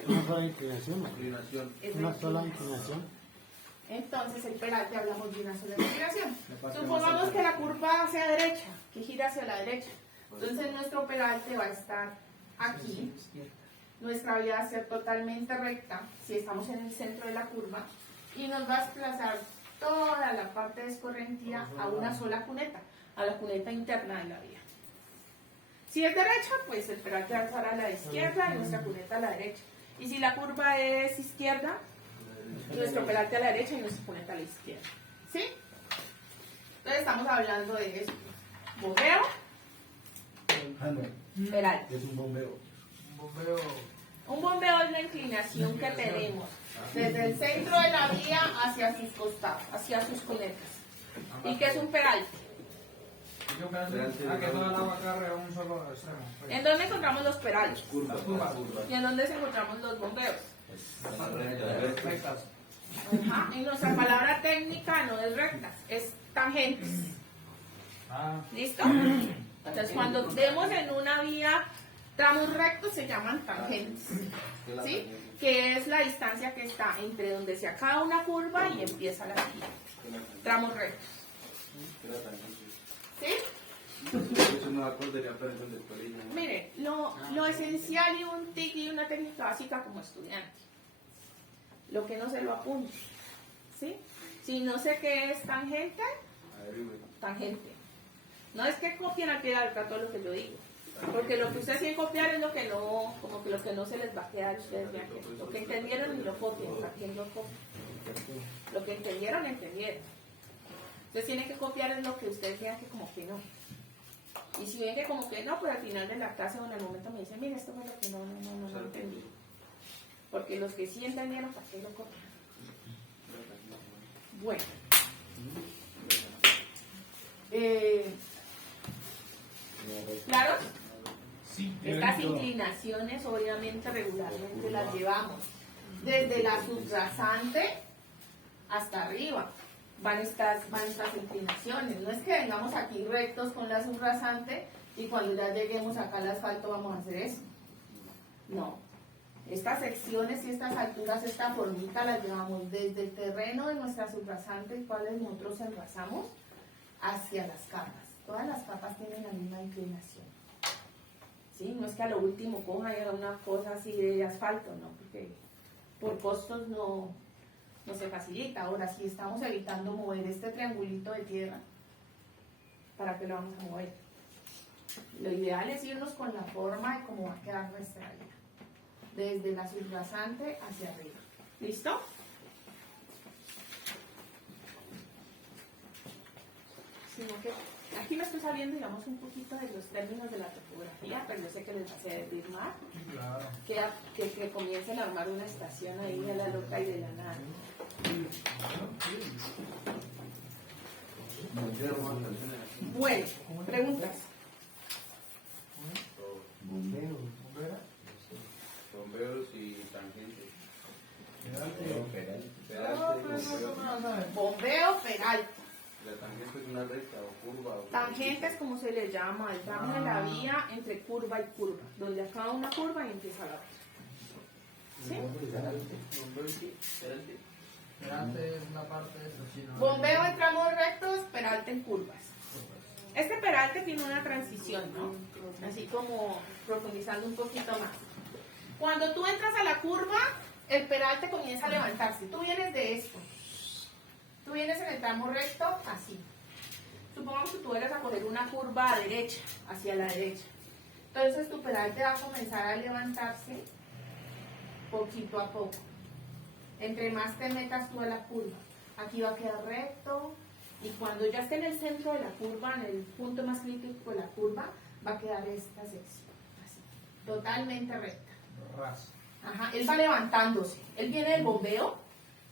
Una sola inclinación. Inclinación. Es Una la sola inclinación. inclinación. Entonces, el peralte hablamos de una sola inclinación. Me parece Supongamos más que la curva hacia derecha, que gira hacia la derecha. Entonces, nuestro peralte va a estar aquí. Nuestra vía va a ser totalmente recta, si estamos en el centro de la curva, y nos va a desplazar toda la parte de escorrentía a una sola cuneta, a la cuneta interna de la vía. Si es derecha, pues el peralte va a estar a la izquierda y nuestra cuneta a la derecha. Y si la curva es izquierda, nuestro peralte a la derecha y nuestra cuneta a la izquierda. ¿Sí? Entonces estamos hablando de eso. Bombeo, Ah, no, peralte. es un bombeo. Un bombeo. Un bombeo es la inclinación que tenemos desde el centro de la vía hacia sus costados, hacia sus cunetas. ¿Y qué es un peralte? ¿Y qué peralte? Ah, que toda el agua corre a un solo extremo. ¿En dónde encontramos los peraltes? Las curvas. ¿Y en dónde se encontramos los bombeos? Rectas. Ajá. Y nuestra palabra técnica no es rectas, es tangentes. Ah, ¿Listo? Entonces, cuando vemos en una vía tramos rectos se llaman tangentes. ¿Sí? Que es la distancia que está entre donde se acaba una curva y empieza la vía. Tramos rectos. ¿Sí? Eso no acordaría aprender del colegio. Mire, lo esencial y un tic y una técnica básica como estudiante. Lo que no se lo apunte. ¿Sí? Si no sé qué es tangente, tangente. No es que copien al pie de la letra todo lo que yo digo. Porque lo que ustedes quieren copiar es lo que no, como que lo que no se les va a quedar, ustedes vean que lo que entendieron y lo copien, ¿quién lo copia? Lo que entendieron, entendieron. Entonces tienen que copiar es lo que ustedes vean que como que no. Y si ven que como que no, pues al final de la clase o en el momento me dicen, mira, esto fue lo que no entendí. Porque los que sí entendieron, ¿para qué lo copian? Bueno. ¿Claro? Sí, Estas inclinaciones obviamente regularmente las llevamos desde la subrasante hasta arriba. Van estas inclinaciones. No es que vengamos aquí rectos con la subrasante y cuando ya lleguemos acá al asfalto vamos a hacer eso. No. Estas secciones y estas alturas, esta formita las llevamos desde el terreno de nuestra subrasante, el cual nosotros enrasamos, hacia las capas. Todas las capas tienen la misma inclinación. ¿Sí? No es que a lo último coja y haga una cosa así de asfalto, no, porque por costos no se facilita. Ahora, si estamos evitando mover este triangulito de tierra, ¿para qué lo vamos a mover? Lo ideal es irnos con la forma de cómo va a quedar nuestra vía. Desde la subrasante hacia arriba. ¿Listo? Sino que aquí me estoy saliendo, digamos, un poquito de los términos de la topografía, pero yo sé que les va a servir más. Claro. Que comiencen a armar una estación ahí de la loca y de la nada. Bueno, preguntas. Bombeos y tangentes. Bombeo, peralte. La tangente es una recta o curva. Tangente es como se le llama el tramo de la vía entre curva y curva, donde acaba una curva y empieza la otra. ¿Sí? Perante es la parte de esa china. Bombeo en tramos rectos, peralte en curvas. Este peralte tiene una transición, ¿no? Así como profundizando un poquito más. Cuando tú entras a la curva, el peralte comienza a levantarse. Tú vienes de esto. Tú vienes en el tramo recto, así. Supongamos que tú vayas a coger una curva a derecha, hacia la derecha. Entonces tu peralte va a comenzar a levantarse poquito a poco. Entre más te metas tú a la curva, aquí va a quedar recto. Y cuando ya esté en el centro de la curva, en el punto más crítico de la curva, va a quedar esta sección, así, totalmente recta. Ras. Ajá, él va levantándose. Él viene del bombeo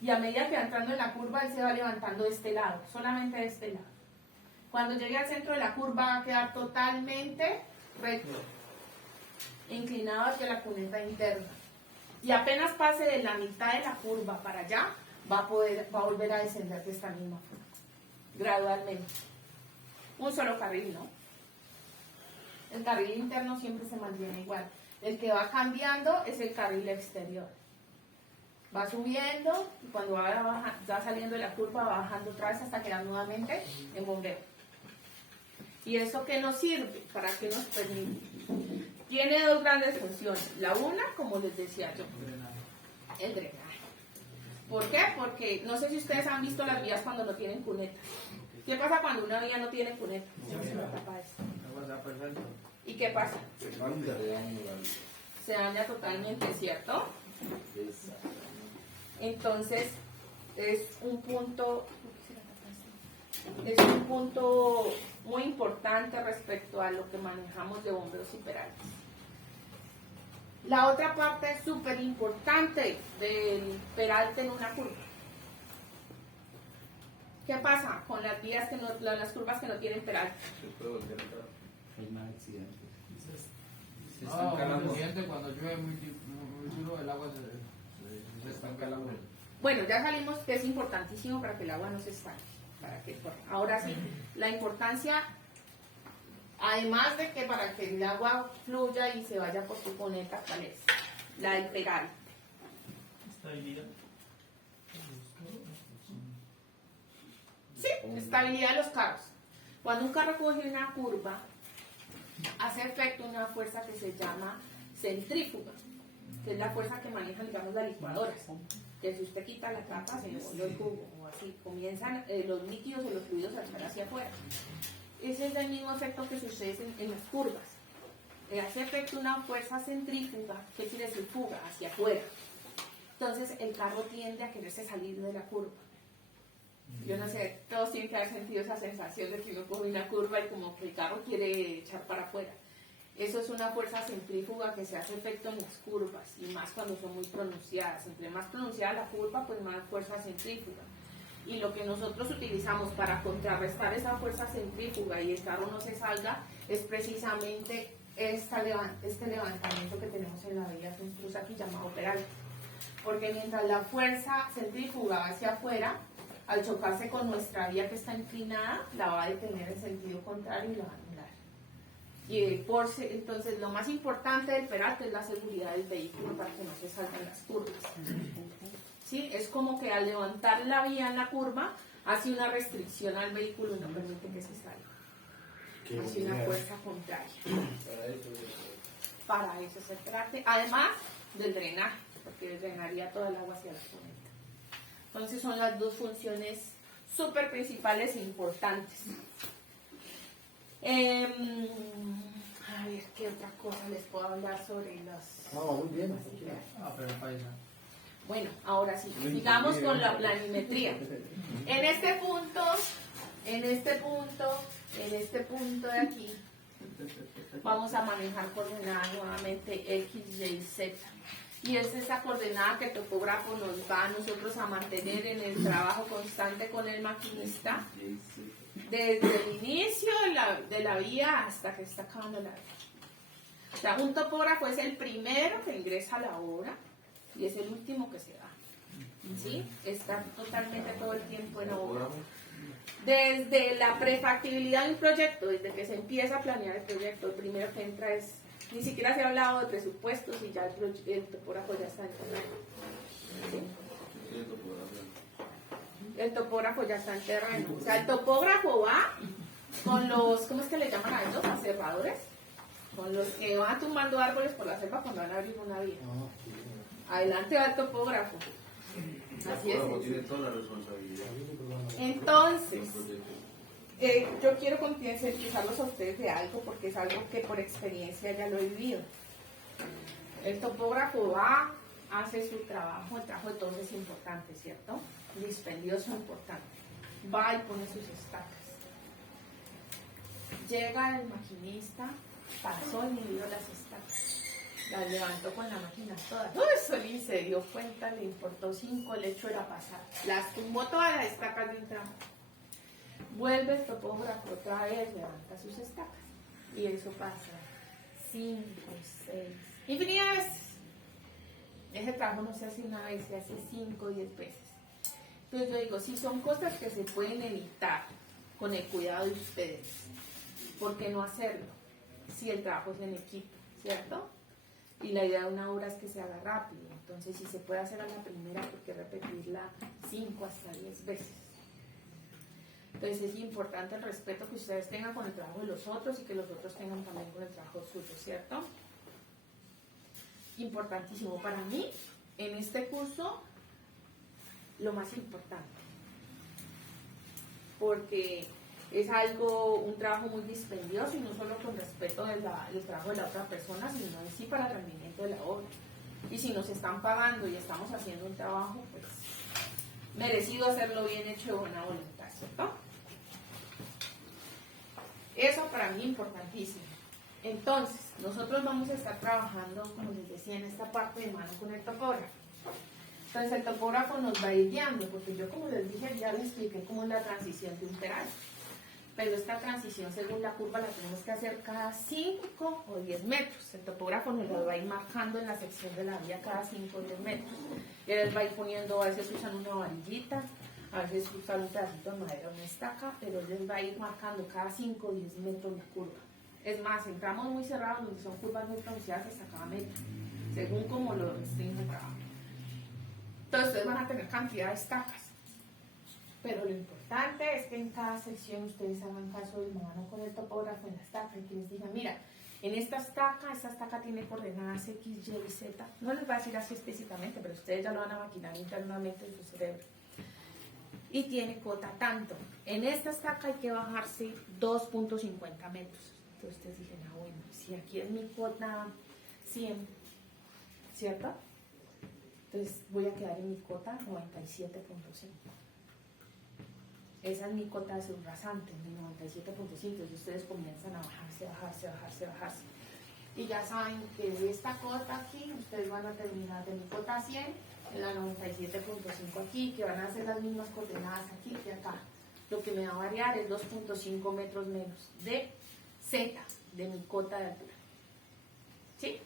y a medida que va entrando en la curva, él se va levantando de este lado, solamente de este lado. Cuando llegue al centro de la curva, va a quedar totalmente recto, inclinado hacia la cuneta interna. Y apenas pase de la mitad de la curva para allá, va a volver a descender de esta misma forma, gradualmente. Un solo carril, ¿no? El carril interno siempre se mantiene igual. El que va cambiando es el carril exterior. Va subiendo y cuando va saliendo de la curva va bajando otra vez hasta quedar nuevamente en bombeo. ¿Y eso qué nos sirve? ¿Para qué nos permite? Tiene dos grandes funciones. La una, como les decía yo, el drenaje. ¿Por qué? Porque no sé si ustedes han visto las vías cuando no tienen cuneta. ¿Qué pasa cuando una vía no tiene cuneta? Se la tapa esto. ¿Y qué pasa? Se daña totalmente, ¿cierto? Entonces, es un punto muy importante respecto a lo que manejamos de bombeos y peraltes. La otra parte súper importante del peralte en una curva. ¿Qué pasa con las vías que no, las curvas que no tienen peralte? Hay más accidentes. Se No, están calando. accidente cuando llueve muy duro, el agua se están calando. Bueno, ya salimos que es importantísimo para que el agua no se estanque. Ahora sí, la importancia, además de que para que el agua fluya y se vaya por tu cuneta, ¿cuál es? La del peralte. Estabilidad. Sí, estabilidad de los carros. Cuando un carro coge una curva, hace efecto una fuerza que se llama centrífuga, que es la fuerza que manejan, digamos, las licuadoras. Que si usted quita la tapa, se le volvió el jugo, o así, comienzan los líquidos o los fluidos a salir hacia afuera. Ese es el mismo efecto que sucede en las curvas. Hace efecto una fuerza centrífuga, que quiere decir fuga, hacia afuera. Entonces el carro tiende a quererse salir de la curva. Yo no sé, todos tienen que haber sentido esa sensación de que uno coge una curva y como que el carro quiere echar para afuera. Eso es una fuerza centrífuga que se hace efecto en las curvas y más cuando son muy pronunciadas. Entre más pronunciada la curva, pues más fuerza centrífuga. Y lo que nosotros utilizamos para contrarrestar esa fuerza centrífuga y el carro no se salga es precisamente este levantamiento que tenemos en la vía nosotros aquí llamado peralte. Porque mientras la fuerza centrífuga va hacia afuera, al chocarse con nuestra vía que está inclinada, la va a detener en sentido contrario y la va a anular. Entonces, lo más importante del peralte es la seguridad del vehículo para que no se salgan las curvas. ¿Sí? Es como que al levantar la vía en la curva, hace una restricción al vehículo y no permite que se salga. Hace una fuerza contraria. Para eso se trata. Además del drenaje, porque drenaría toda el agua hacia la cuneta. Entonces son las dos funciones súper principales e importantes. A ver, ¿qué otra cosa les puedo hablar sobre los... No, muy bien. Ah, pero paisa. Bueno, ahora sí, sigamos con la planimetría. En este punto de aquí, vamos a manejar coordenadas nuevamente X, Y, Z. Y es esa coordenada que el topógrafo nos va a nosotros a mantener en el trabajo constante con el maquinista desde el inicio de la vía hasta que está acabando la vía. O sea, un topógrafo es el primero que ingresa a la obra y es el último que se va. ¿Sí? Está totalmente todo el tiempo en obra. Desde la prefactibilidad del proyecto, desde que se empieza a planear el proyecto, el primero que entra es, ni siquiera se ha hablado de presupuestos y ya el topógrafo ya está en terreno. ¿Sí? El topógrafo ya está en terreno. O sea, el topógrafo va con los, ¿cómo es que le llaman a ellos? Aserradores. Con los que van tumbando árboles por la selva cuando van a abrir una vía. Adelante va el topógrafo. Así es. Tiene toda la responsabilidad. Entonces, yo quiero concientizarlos a ustedes de algo porque es algo que por experiencia ya lo he vivido. El topógrafo va, hace su trabajo, el trabajo de todos es importante, ¿cierto? Dispendioso, importante. Va y pone sus estacas. Llega el maquinista, pasó y midió las estacas. Las levantó con la máquina todas. Solín se dio cuenta, le importó 5, el hecho era pasar. Las tumbó todas las estacas de un tramo. Vuelve el topógrafo otra vez, levanta sus estacas. Y eso pasa 5, 6, infinidad de veces. Ese trabajo no se hace una vez, se hace 5 o 10 veces. Entonces yo digo, si son cosas que se pueden evitar con el cuidado de ustedes, ¿por qué no hacerlo? Si el trabajo es en equipo, ¿cierto? Y la idea de una obra es que se haga rápido. Entonces, si se puede hacer a la primera, ¿por qué repetirla 5 hasta 10 veces? Entonces, es importante el respeto que ustedes tengan con el trabajo de los otros y que los otros tengan también con el trabajo suyo, ¿cierto? Importantísimo para mí, en este curso, lo más importante. Porque es un trabajo muy dispendioso y no solo con respeto del trabajo de la otra persona, sino en sí para el rendimiento de la obra. Y si nos están pagando y estamos haciendo un trabajo, pues merecido hacerlo bien hecho de buena voluntad, ¿cierto? Eso para mí es importantísimo. Entonces, nosotros vamos a estar trabajando, como les decía, en esta parte de mano con el topógrafo. Entonces el topógrafo nos va a ir guiando, porque yo, como les dije, ya les expliqué cómo es la transición de un peral. Pero esta transición según la curva la tenemos que hacer cada 5 o 10 metros. El topógrafo nos lo va a ir marcando en la sección de la vía cada 5 o 10 metros. Y él va a ir poniendo, a veces usan una varillita, a veces usan un pedacito de madera, una estaca, pero él les va a ir marcando cada 5 o 10 metros la curva. Es más, entramos muy cerrados donde son curvas muy pronunciadas hasta cada metro, según como lo restringe el trabajo. Entonces ustedes van a tener cantidad de estacas. Pero lo importante es que en cada sección ustedes hagan caso del mano con el topógrafo en la estaca y que les digan, mira, en esta estaca tiene coordenadas X, Y, Z. No les va a decir así específicamente, pero ustedes ya lo van a maquinar internamente en su cerebro. Y tiene cota tanto. En esta estaca hay que bajarse 2.50 metros. Entonces ustedes dicen, bueno, si aquí es mi cota 100, ¿cierto? Entonces voy a quedar en mi cota 97.5. Esa es mi cota de subrasante, mi 97.5. Entonces ustedes comienzan a bajarse. Y ya saben que de esta cota aquí, ustedes van a terminar de mi cota 100 en la 97.5 aquí, que van a hacer las mismas coordenadas aquí que acá. Lo que me va a variar es 2.5 metros menos de Z, de mi cota de altura. ¿Sí?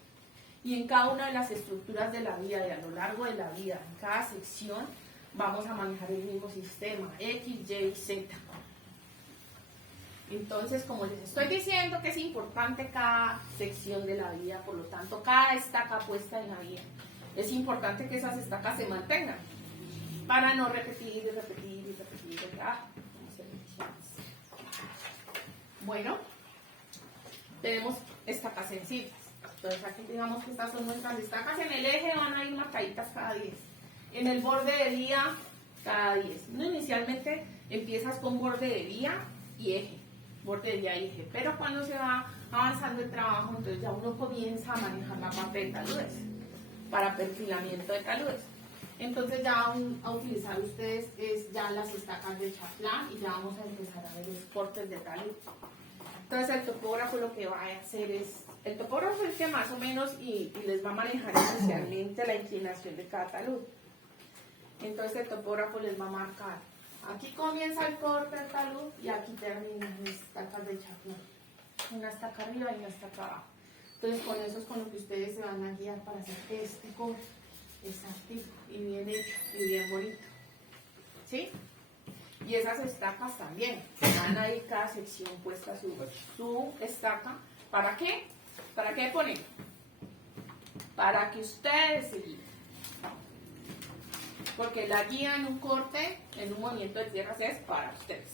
Y en cada una de las estructuras de la vía, y a lo largo de la vía, en cada sección, vamos a manejar el mismo sistema, X, Y, Z. Entonces, como les estoy diciendo que es importante cada sección de la vía, por lo tanto, cada estaca puesta en la vía, es importante que esas estacas se mantengan, para no repetir. Bueno, tenemos estacas sencillas. Entonces aquí digamos que estas son nuestras estacas. En el eje van a ir marcaditas cada 10. En el borde de vía, cada 10. No, inicialmente empiezas con borde de vía y eje. Borde de vía y eje. Pero cuando se va avanzando el trabajo, entonces ya uno comienza a manejar la parte de taludes, para perfilamiento de taludes. Entonces ya van a utilizar ustedes es ya las estacas de chaflán y ya vamos a empezar a ver los cortes de talud. Entonces el topógrafo lo que va a hacer es, el topógrafo es que más o menos y les va a manejar especialmente la inclinación de cada talud. Entonces el topógrafo les va a marcar, aquí comienza el corte del talud y aquí terminan las estacas de chaflán. Una estaca arriba y una estaca abajo. Entonces con eso es con lo que ustedes se van a guiar para hacer este corte. Exactico y bien hecho y bien bonito. ¿Sí? Y esas estacas también. Van a ir cada sección puesta su estaca. ¿Para qué? ¿Para qué ponen? Para que ustedes se guíen. Porque la guía en un corte, en un movimiento de tierras es para ustedes.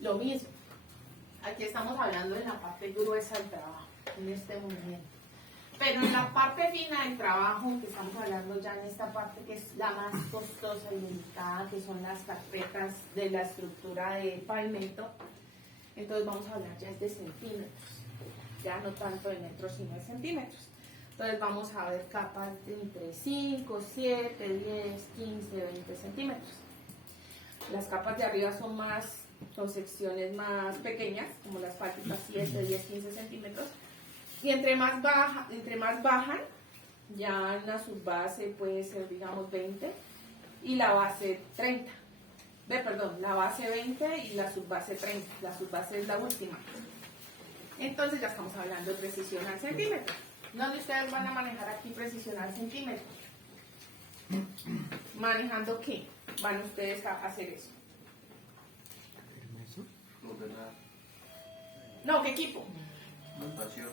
Lo mismo. Aquí estamos hablando de la parte gruesa del trabajo, en este movimiento. Pero en la parte fina del trabajo, que estamos hablando ya en esta parte que es la más costosa y delicada, que son las carpetas de la estructura de pavimento, entonces vamos a hablar ya de centímetros, ya no tanto de metros sino de centímetros. Entonces vamos a ver capas de entre 5, 7, 10, 15, 20 centímetros. Las capas de arriba son secciones más pequeñas, como las fálticas 7, 10, 15 centímetros. Y entre más bajan, ya la subbase puede ser, digamos, 20 y la base 30. La base 20 y la subbase 30. La subbase es la última. Entonces ya estamos hablando de precisión al centímetro. ¿Dónde ustedes van a manejar aquí precisión al centímetro? ¿Manejando qué? Van ustedes a hacer eso. No, ¿qué equipo? Notación.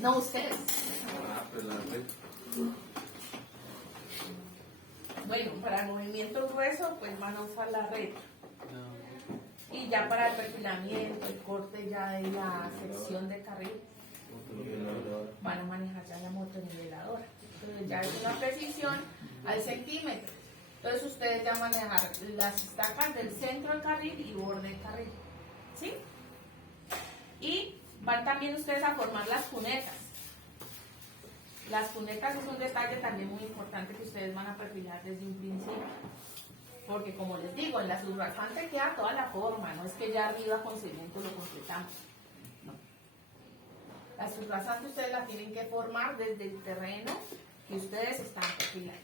No, ustedes. Pues la red. Bueno, para el movimiento grueso, pues van a usar la red. Y ya para el perfilamiento, el corte ya de la sección de carril, van a manejar ya la motoniveladora. Entonces ya es una precisión al centímetro. Entonces ustedes ya manejar las estacas del centro del carril y borde del carril. ¿Sí? Y van también ustedes a formar las cunetas. Las cunetas es un detalle también muy importante que ustedes van a perfilar desde un principio. Porque como les digo, en la subrasante queda toda la forma, no es que ya arriba con cemento lo completamos. No. La subrasante ustedes la tienen que formar desde el terreno que ustedes están perfilando.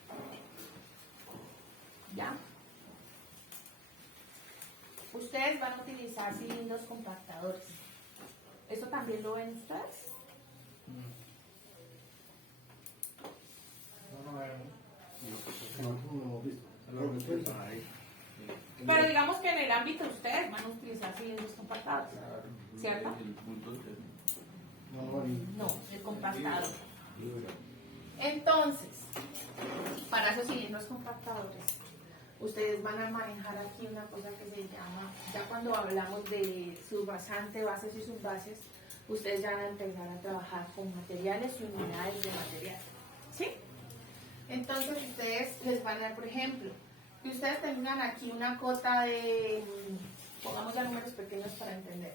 ¿Ya? Ustedes van a utilizar cilindros compactadores. ¿Eso también lo ven ustedes? No hemos visto. Pero digamos que en el ámbito de ustedes van a utilizar cilindros compactados, ¿cierto? No, el compactador. Entonces, para esos cilindros compactadores, ustedes van a manejar aquí una cosa que se llama, ya cuando hablamos de subbasante, bases y subbases, ustedes ya van a empezar a trabajar con materiales y unidades de material. ¿Sí? Entonces ustedes les van a dar, por ejemplo, que ustedes tengan aquí una cota de, pongamos ya números pequeños para entender.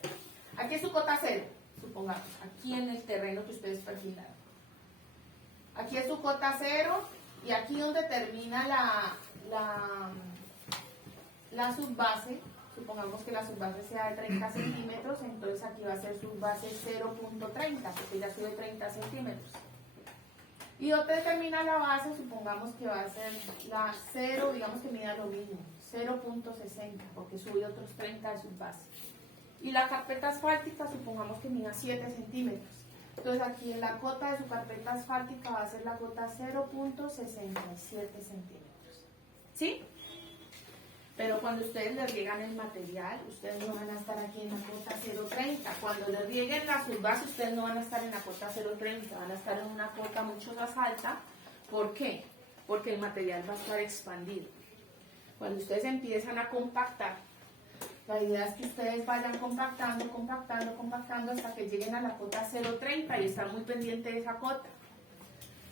Aquí es su cota 0, supongamos, aquí en el terreno que ustedes perfilaron. Aquí es su cota 0 y aquí donde termina la subbase, supongamos que la subbase sea de 30 centímetros, entonces aquí va a ser subbase 0.30, porque ya sube 30 centímetros. Y donde termina la base, supongamos que va a ser la 0, digamos que mida lo mismo, 0.60, porque sube otros 30 de subbase. Y la carpeta asfáltica, supongamos que mida 7 centímetros. Entonces aquí en la cota de su carpeta asfáltica va a ser la cota 0.67 centímetros. ¿Sí? Pero cuando ustedes les riegan el material, ustedes no van a estar aquí en la cota 0.30. Cuando les rieguen la subbase, ustedes no van a estar en la cota 0.30, van a estar en una cota mucho más alta. ¿Por qué? Porque el material va a estar expandido. Cuando ustedes empiezan a compactar, la idea es que ustedes vayan compactando hasta que lleguen a la cota 0.30 y estar muy pendiente de esa cota.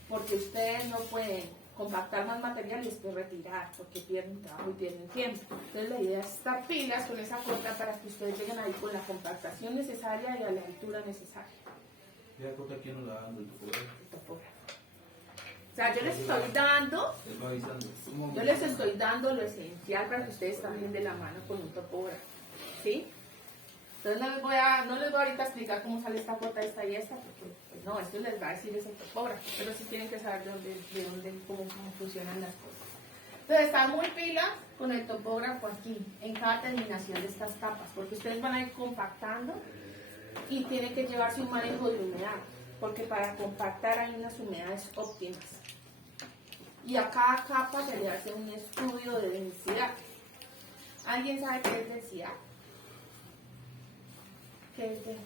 Porque ustedes no pueden compactar más material y después retirar, porque pierden trabajo y pierden tiempo. Entonces la idea es estar pilas con esa cota para que ustedes lleguen ahí con la compactación necesaria y a la altura necesaria. ¿Ya corta quién nos la dando el topógrafo? El topógrafo. O sea, yo les estoy dando, Él va avisando. lo esencial para que ustedes también de la mano con un topógrafo, ¿sí? Entonces no les voy ahorita a explicar cómo sale esta cota, esta y esta, porque pues, no, esto les va a decir ese topógrafo, pero sí tienen que saber cómo funcionan las cosas. Entonces están muy pilas con el topógrafo aquí, en cada terminación de estas capas, porque ustedes van a ir compactando y tienen que llevarse un manejo de humedad, porque para compactar hay unas humedades óptimas. Y a cada capa se le hace un estudio de densidad. ¿Alguien sabe qué es densidad? ¿Qué es densidad?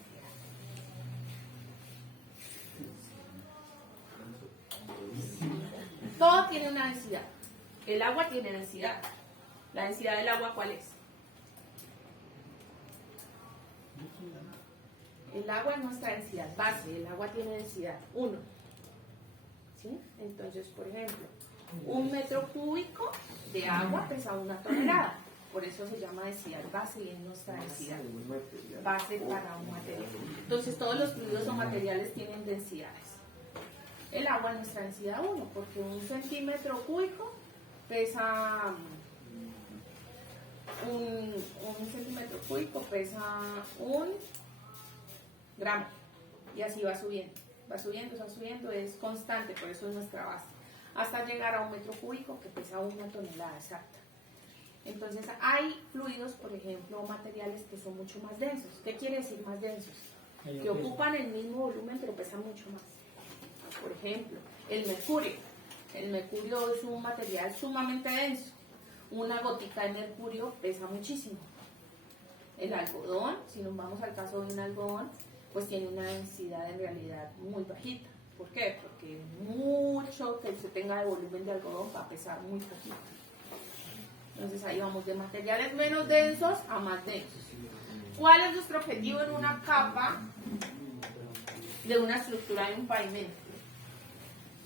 Todo tiene una densidad. El agua tiene densidad. ¿La densidad del agua cuál es? El agua es nuestra densidad base. El agua tiene densidad 1. ¿Sí? Entonces, por ejemplo, 1 metro cúbico de agua pesa 1 tonelada. Por eso se llama densidad base y es nuestra densidad base para un material. Entonces todos los fluidos o materiales tienen densidades. El agua es nuestra densidad 1, porque 1 centímetro cúbico pesa un centímetro cúbico pesa 1 gramo. Y así va subiendo. Va subiendo, es constante, por eso es nuestra base. Hasta llegar a 1 metro cúbico que pesa 1 tonelada exacta. Entonces hay fluidos, por ejemplo, materiales que son mucho más densos. ¿Qué quiere decir más densos? Que ocupan el mismo volumen pero pesan mucho más. Por ejemplo, el mercurio. El mercurio es un material sumamente denso. Una gotica de mercurio pesa muchísimo. El algodón, si nos vamos al caso de un algodón, pues tiene una densidad en realidad muy bajita. ¿Por qué? Porque mucho que se tenga de volumen de algodón va a pesar muy poquito. Entonces ahí vamos de materiales menos densos a más densos. ¿Cuál es nuestro objetivo en una capa de una estructura de un pavimento?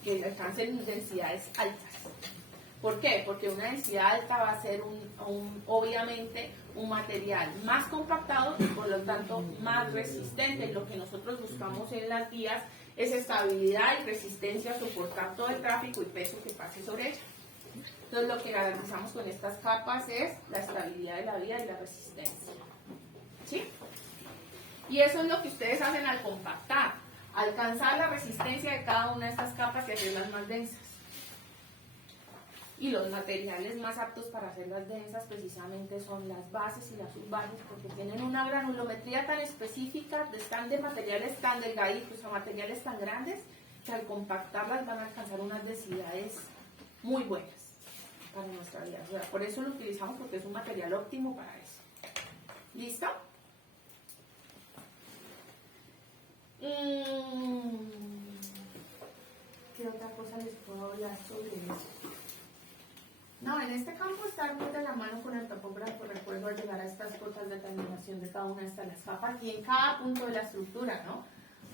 Que alcancen densidades altas. ¿Por qué? Porque una densidad alta va a ser obviamente un material más compactado y por lo tanto más resistente. Lo que nosotros buscamos en las vías es estabilidad y resistencia a soportar todo el tráfico y peso que pase sobre ella. Entonces lo que garantizamos con estas capas es la estabilidad de la vía y la resistencia. ¿Sí? Y eso es lo que ustedes hacen al compactar, alcanzar la resistencia de cada una de estas capas y hacerlas más densas. Y los materiales más aptos para hacerlas densas precisamente son las bases y las subbases, porque tienen una granulometría tan específica, están de materiales tan delgaditos a materiales tan grandes, que al compactarlas van a alcanzar unas densidades muy buenas para nuestra vida. O sea, por eso lo utilizamos, porque es un material óptimo para eso. ¿Listo? ¿Qué otra cosa les puedo hablar sobre eso? No, en este campo estar muy de la mano con el topógrafo, recuerdo al llegar a estas cotas de terminación de cada una de estas capas y en cada punto de la estructura, ¿no?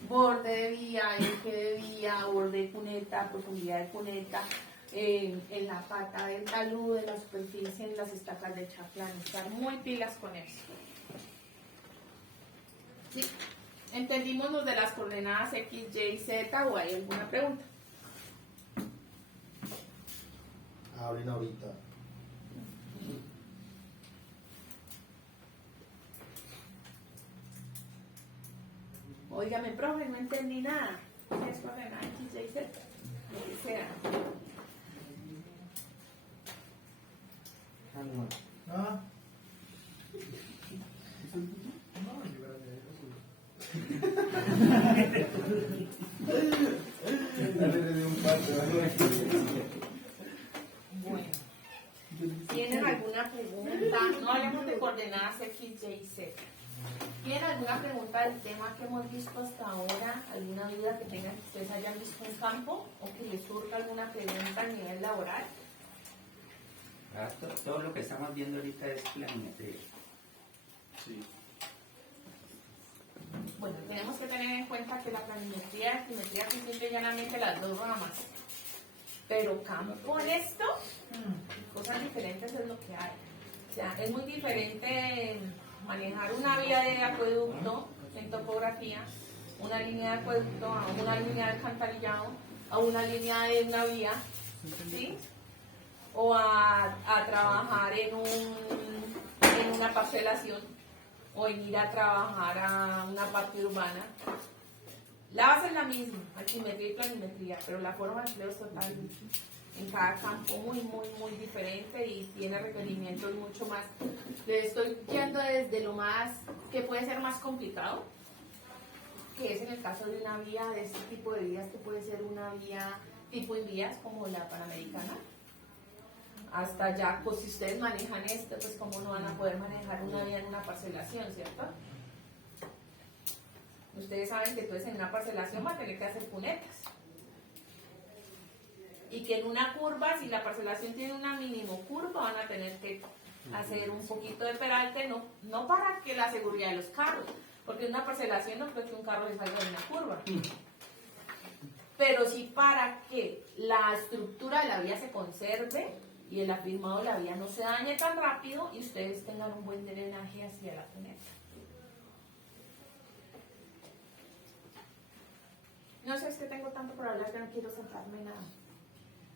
Borde de vía, eje de vía, borde de cuneta, profundidad de cuneta, en la pata del talud, en la superficie, en las estacas de chaflán, estar muy pilas con eso. ¿Sí? ¿Entendimos los de las coordenadas X, Y, Z o hay alguna pregunta? Abren ahorita. Óigame, profe, no entendí nada. ¿Qué es coordenada X, Y, Z? Lo que sea. Ah, Bueno. ¿Tienen alguna pregunta? No hablemos de coordenadas X, Y, Z. ¿Tienen alguna pregunta del tema que hemos visto hasta ahora? ¿Alguna duda que tengan que ustedes hayan visto en campo? ¿O que les surja alguna pregunta a nivel laboral? Todo lo que estamos viendo ahorita es planimetría. Sí. Bueno, tenemos que tener en cuenta que la planimetría y altimetría son simple y llanamente las dos ramas. Pero campo en esto, cosas diferentes es lo que hay. O sea, es muy diferente manejar una vía de acueducto en topografía, una línea de acueducto a una línea de alcantarillado, a una línea de una vía, ¿sí? O a trabajar en una parcelación, o en ir a trabajar a una parte urbana. La base es la misma, altimetría y planimetría, pero la forma de empleo es total en cada campo muy diferente y tiene requerimientos mucho más. Le estoy yendo desde lo más que puede ser más complicado, que es en el caso de una vía de este tipo de vías, que puede ser una vía tipo en vías como la Panamericana, hasta ya, pues si ustedes manejan esto, pues cómo no van a poder manejar una vía en una parcelación, ¿cierto? Ustedes saben que entonces en una parcelación va a tener que hacer cunetas. Y que en una curva, si la parcelación tiene una mínimo curva, van a tener que hacer un poquito de peralte, no para que la seguridad de los carros, porque en una parcelación no creo que un carro le salga de una curva. Pero sí para que la estructura de la vía se conserve y el afirmado de la vía no se dañe tan rápido y ustedes tengan un buen drenaje hacia la cuneta. No sé, es que tengo tanto por hablar que no quiero saltarme nada.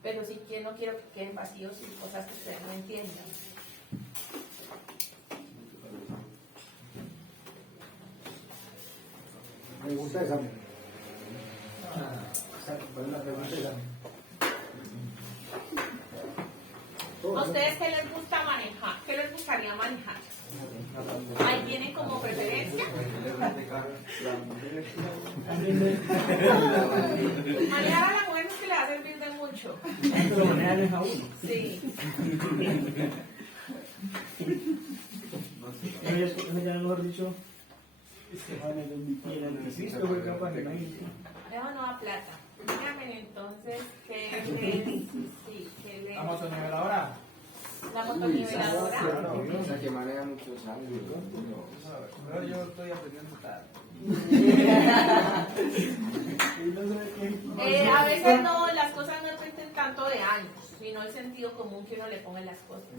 Pero sí que no quiero que queden vacíos y cosas que ustedes no entiendan. Pregunta de examen. ¿Cuál es la pregunta de examen? ¿A ustedes qué les gusta manejar? ¿Qué les gustaría manejar? ¿Ahí tienen como preferencia? Manejar a la mujer es que le va a servir de mucho. Pero manejan es a uno. Sí. Eso ya mejor dicho, Cristo fue capaz de imaginar. Eso no da plata. Díganme entonces qué les... La motoniveladora. La motoniveladora. O sea, que maneja muchos años. Pero yo estoy aprendiendo tarde. A veces no, las cosas no dependen tanto de años, sino el sentido común que uno le ponga en las cosas.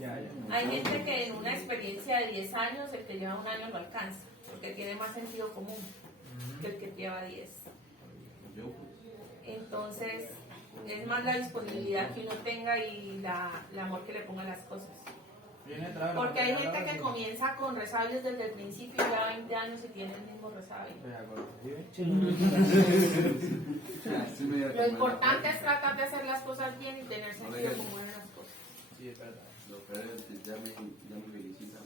Hay gente que en una experiencia de 10 años, el que lleva un año lo alcanza, porque tiene más sentido común que el que lleva 10. Entonces, es más la disponibilidad que uno tenga y el amor que le ponga a las cosas. Porque hay gente que comienza con resabios desde el principio y ya 20 años y tiene el mismo resabio. Lo importante es tratar de hacer las cosas bien y tener sentido común en las cosas. Sí, es verdad. Lo peor es que ya me felicitan.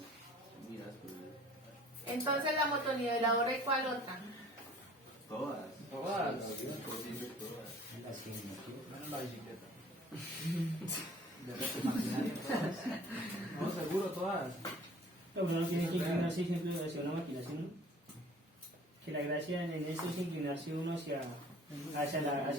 Mira, pues, Entonces, la motoniveladora, ¿y cuál otra? todas. Todas. Posible, todas. Menos la bicicleta. De resto, maquinaria, todas. No, seguro, todas. Pero uno tiene que inclinarse siempre hacia una máquina, ¿sí, no? Que la gracia en esto es inclinarse uno hacia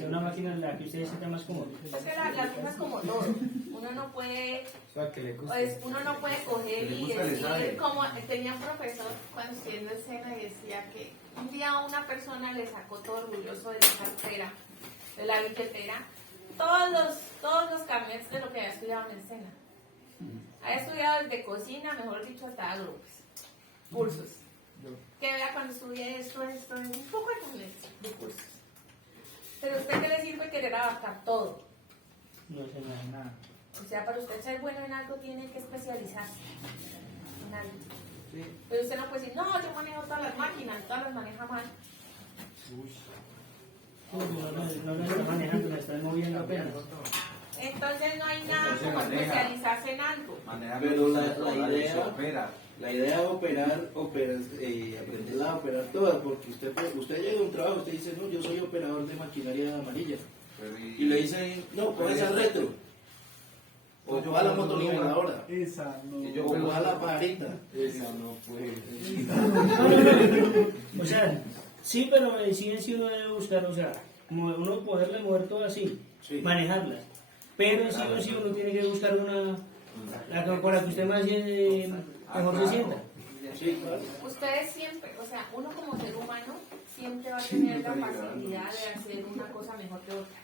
una máquina en la que ustedes se sientan más cómodos. Es que las cosas como todo. Uno no puede, pues, uno no puede coger y decir, como tenía un profesor cuando estudiando escena y decía que un día una persona le sacó todo orgulloso de la cartera, de la billetera, todos los carnets de lo que había estudiado en escena. Había estudiado desde cocina, mejor dicho, hasta grupos, cursos. Que vea cuando estudié esto, un poco de carnets de cursos. Pero a usted qué le sirve querer abarcar todo. No sé nada. O sea, para usted ser bueno en algo tiene que especializarse en algo. Sí. Pero usted no puede decir, no, yo manejo todas las máquinas, todas las maneja mal. No lo está manejando, lo está moviendo apenas. Entonces no hay nada como especializarse en algo. Pero la idea de operar, aprender a operar todas, porque usted llega a un trabajo, usted dice, no, yo soy operador de maquinaria amarilla. Y le dicen, no, coge esa retro. O coja la motoniveladora. Esa no. O coja la pajarita. Esa no puede. O sea, sí, pero en sí uno debe buscar, o sea, uno poderle mover todo así, Sí. manejarlas. Pero sí o sí uno tiene que buscar una, con la que usted más mejor se sienta. Sí, claro. Ustedes siempre, o sea, uno como ser humano siempre va a tener la facilidad de hacer una cosa mejor que otra.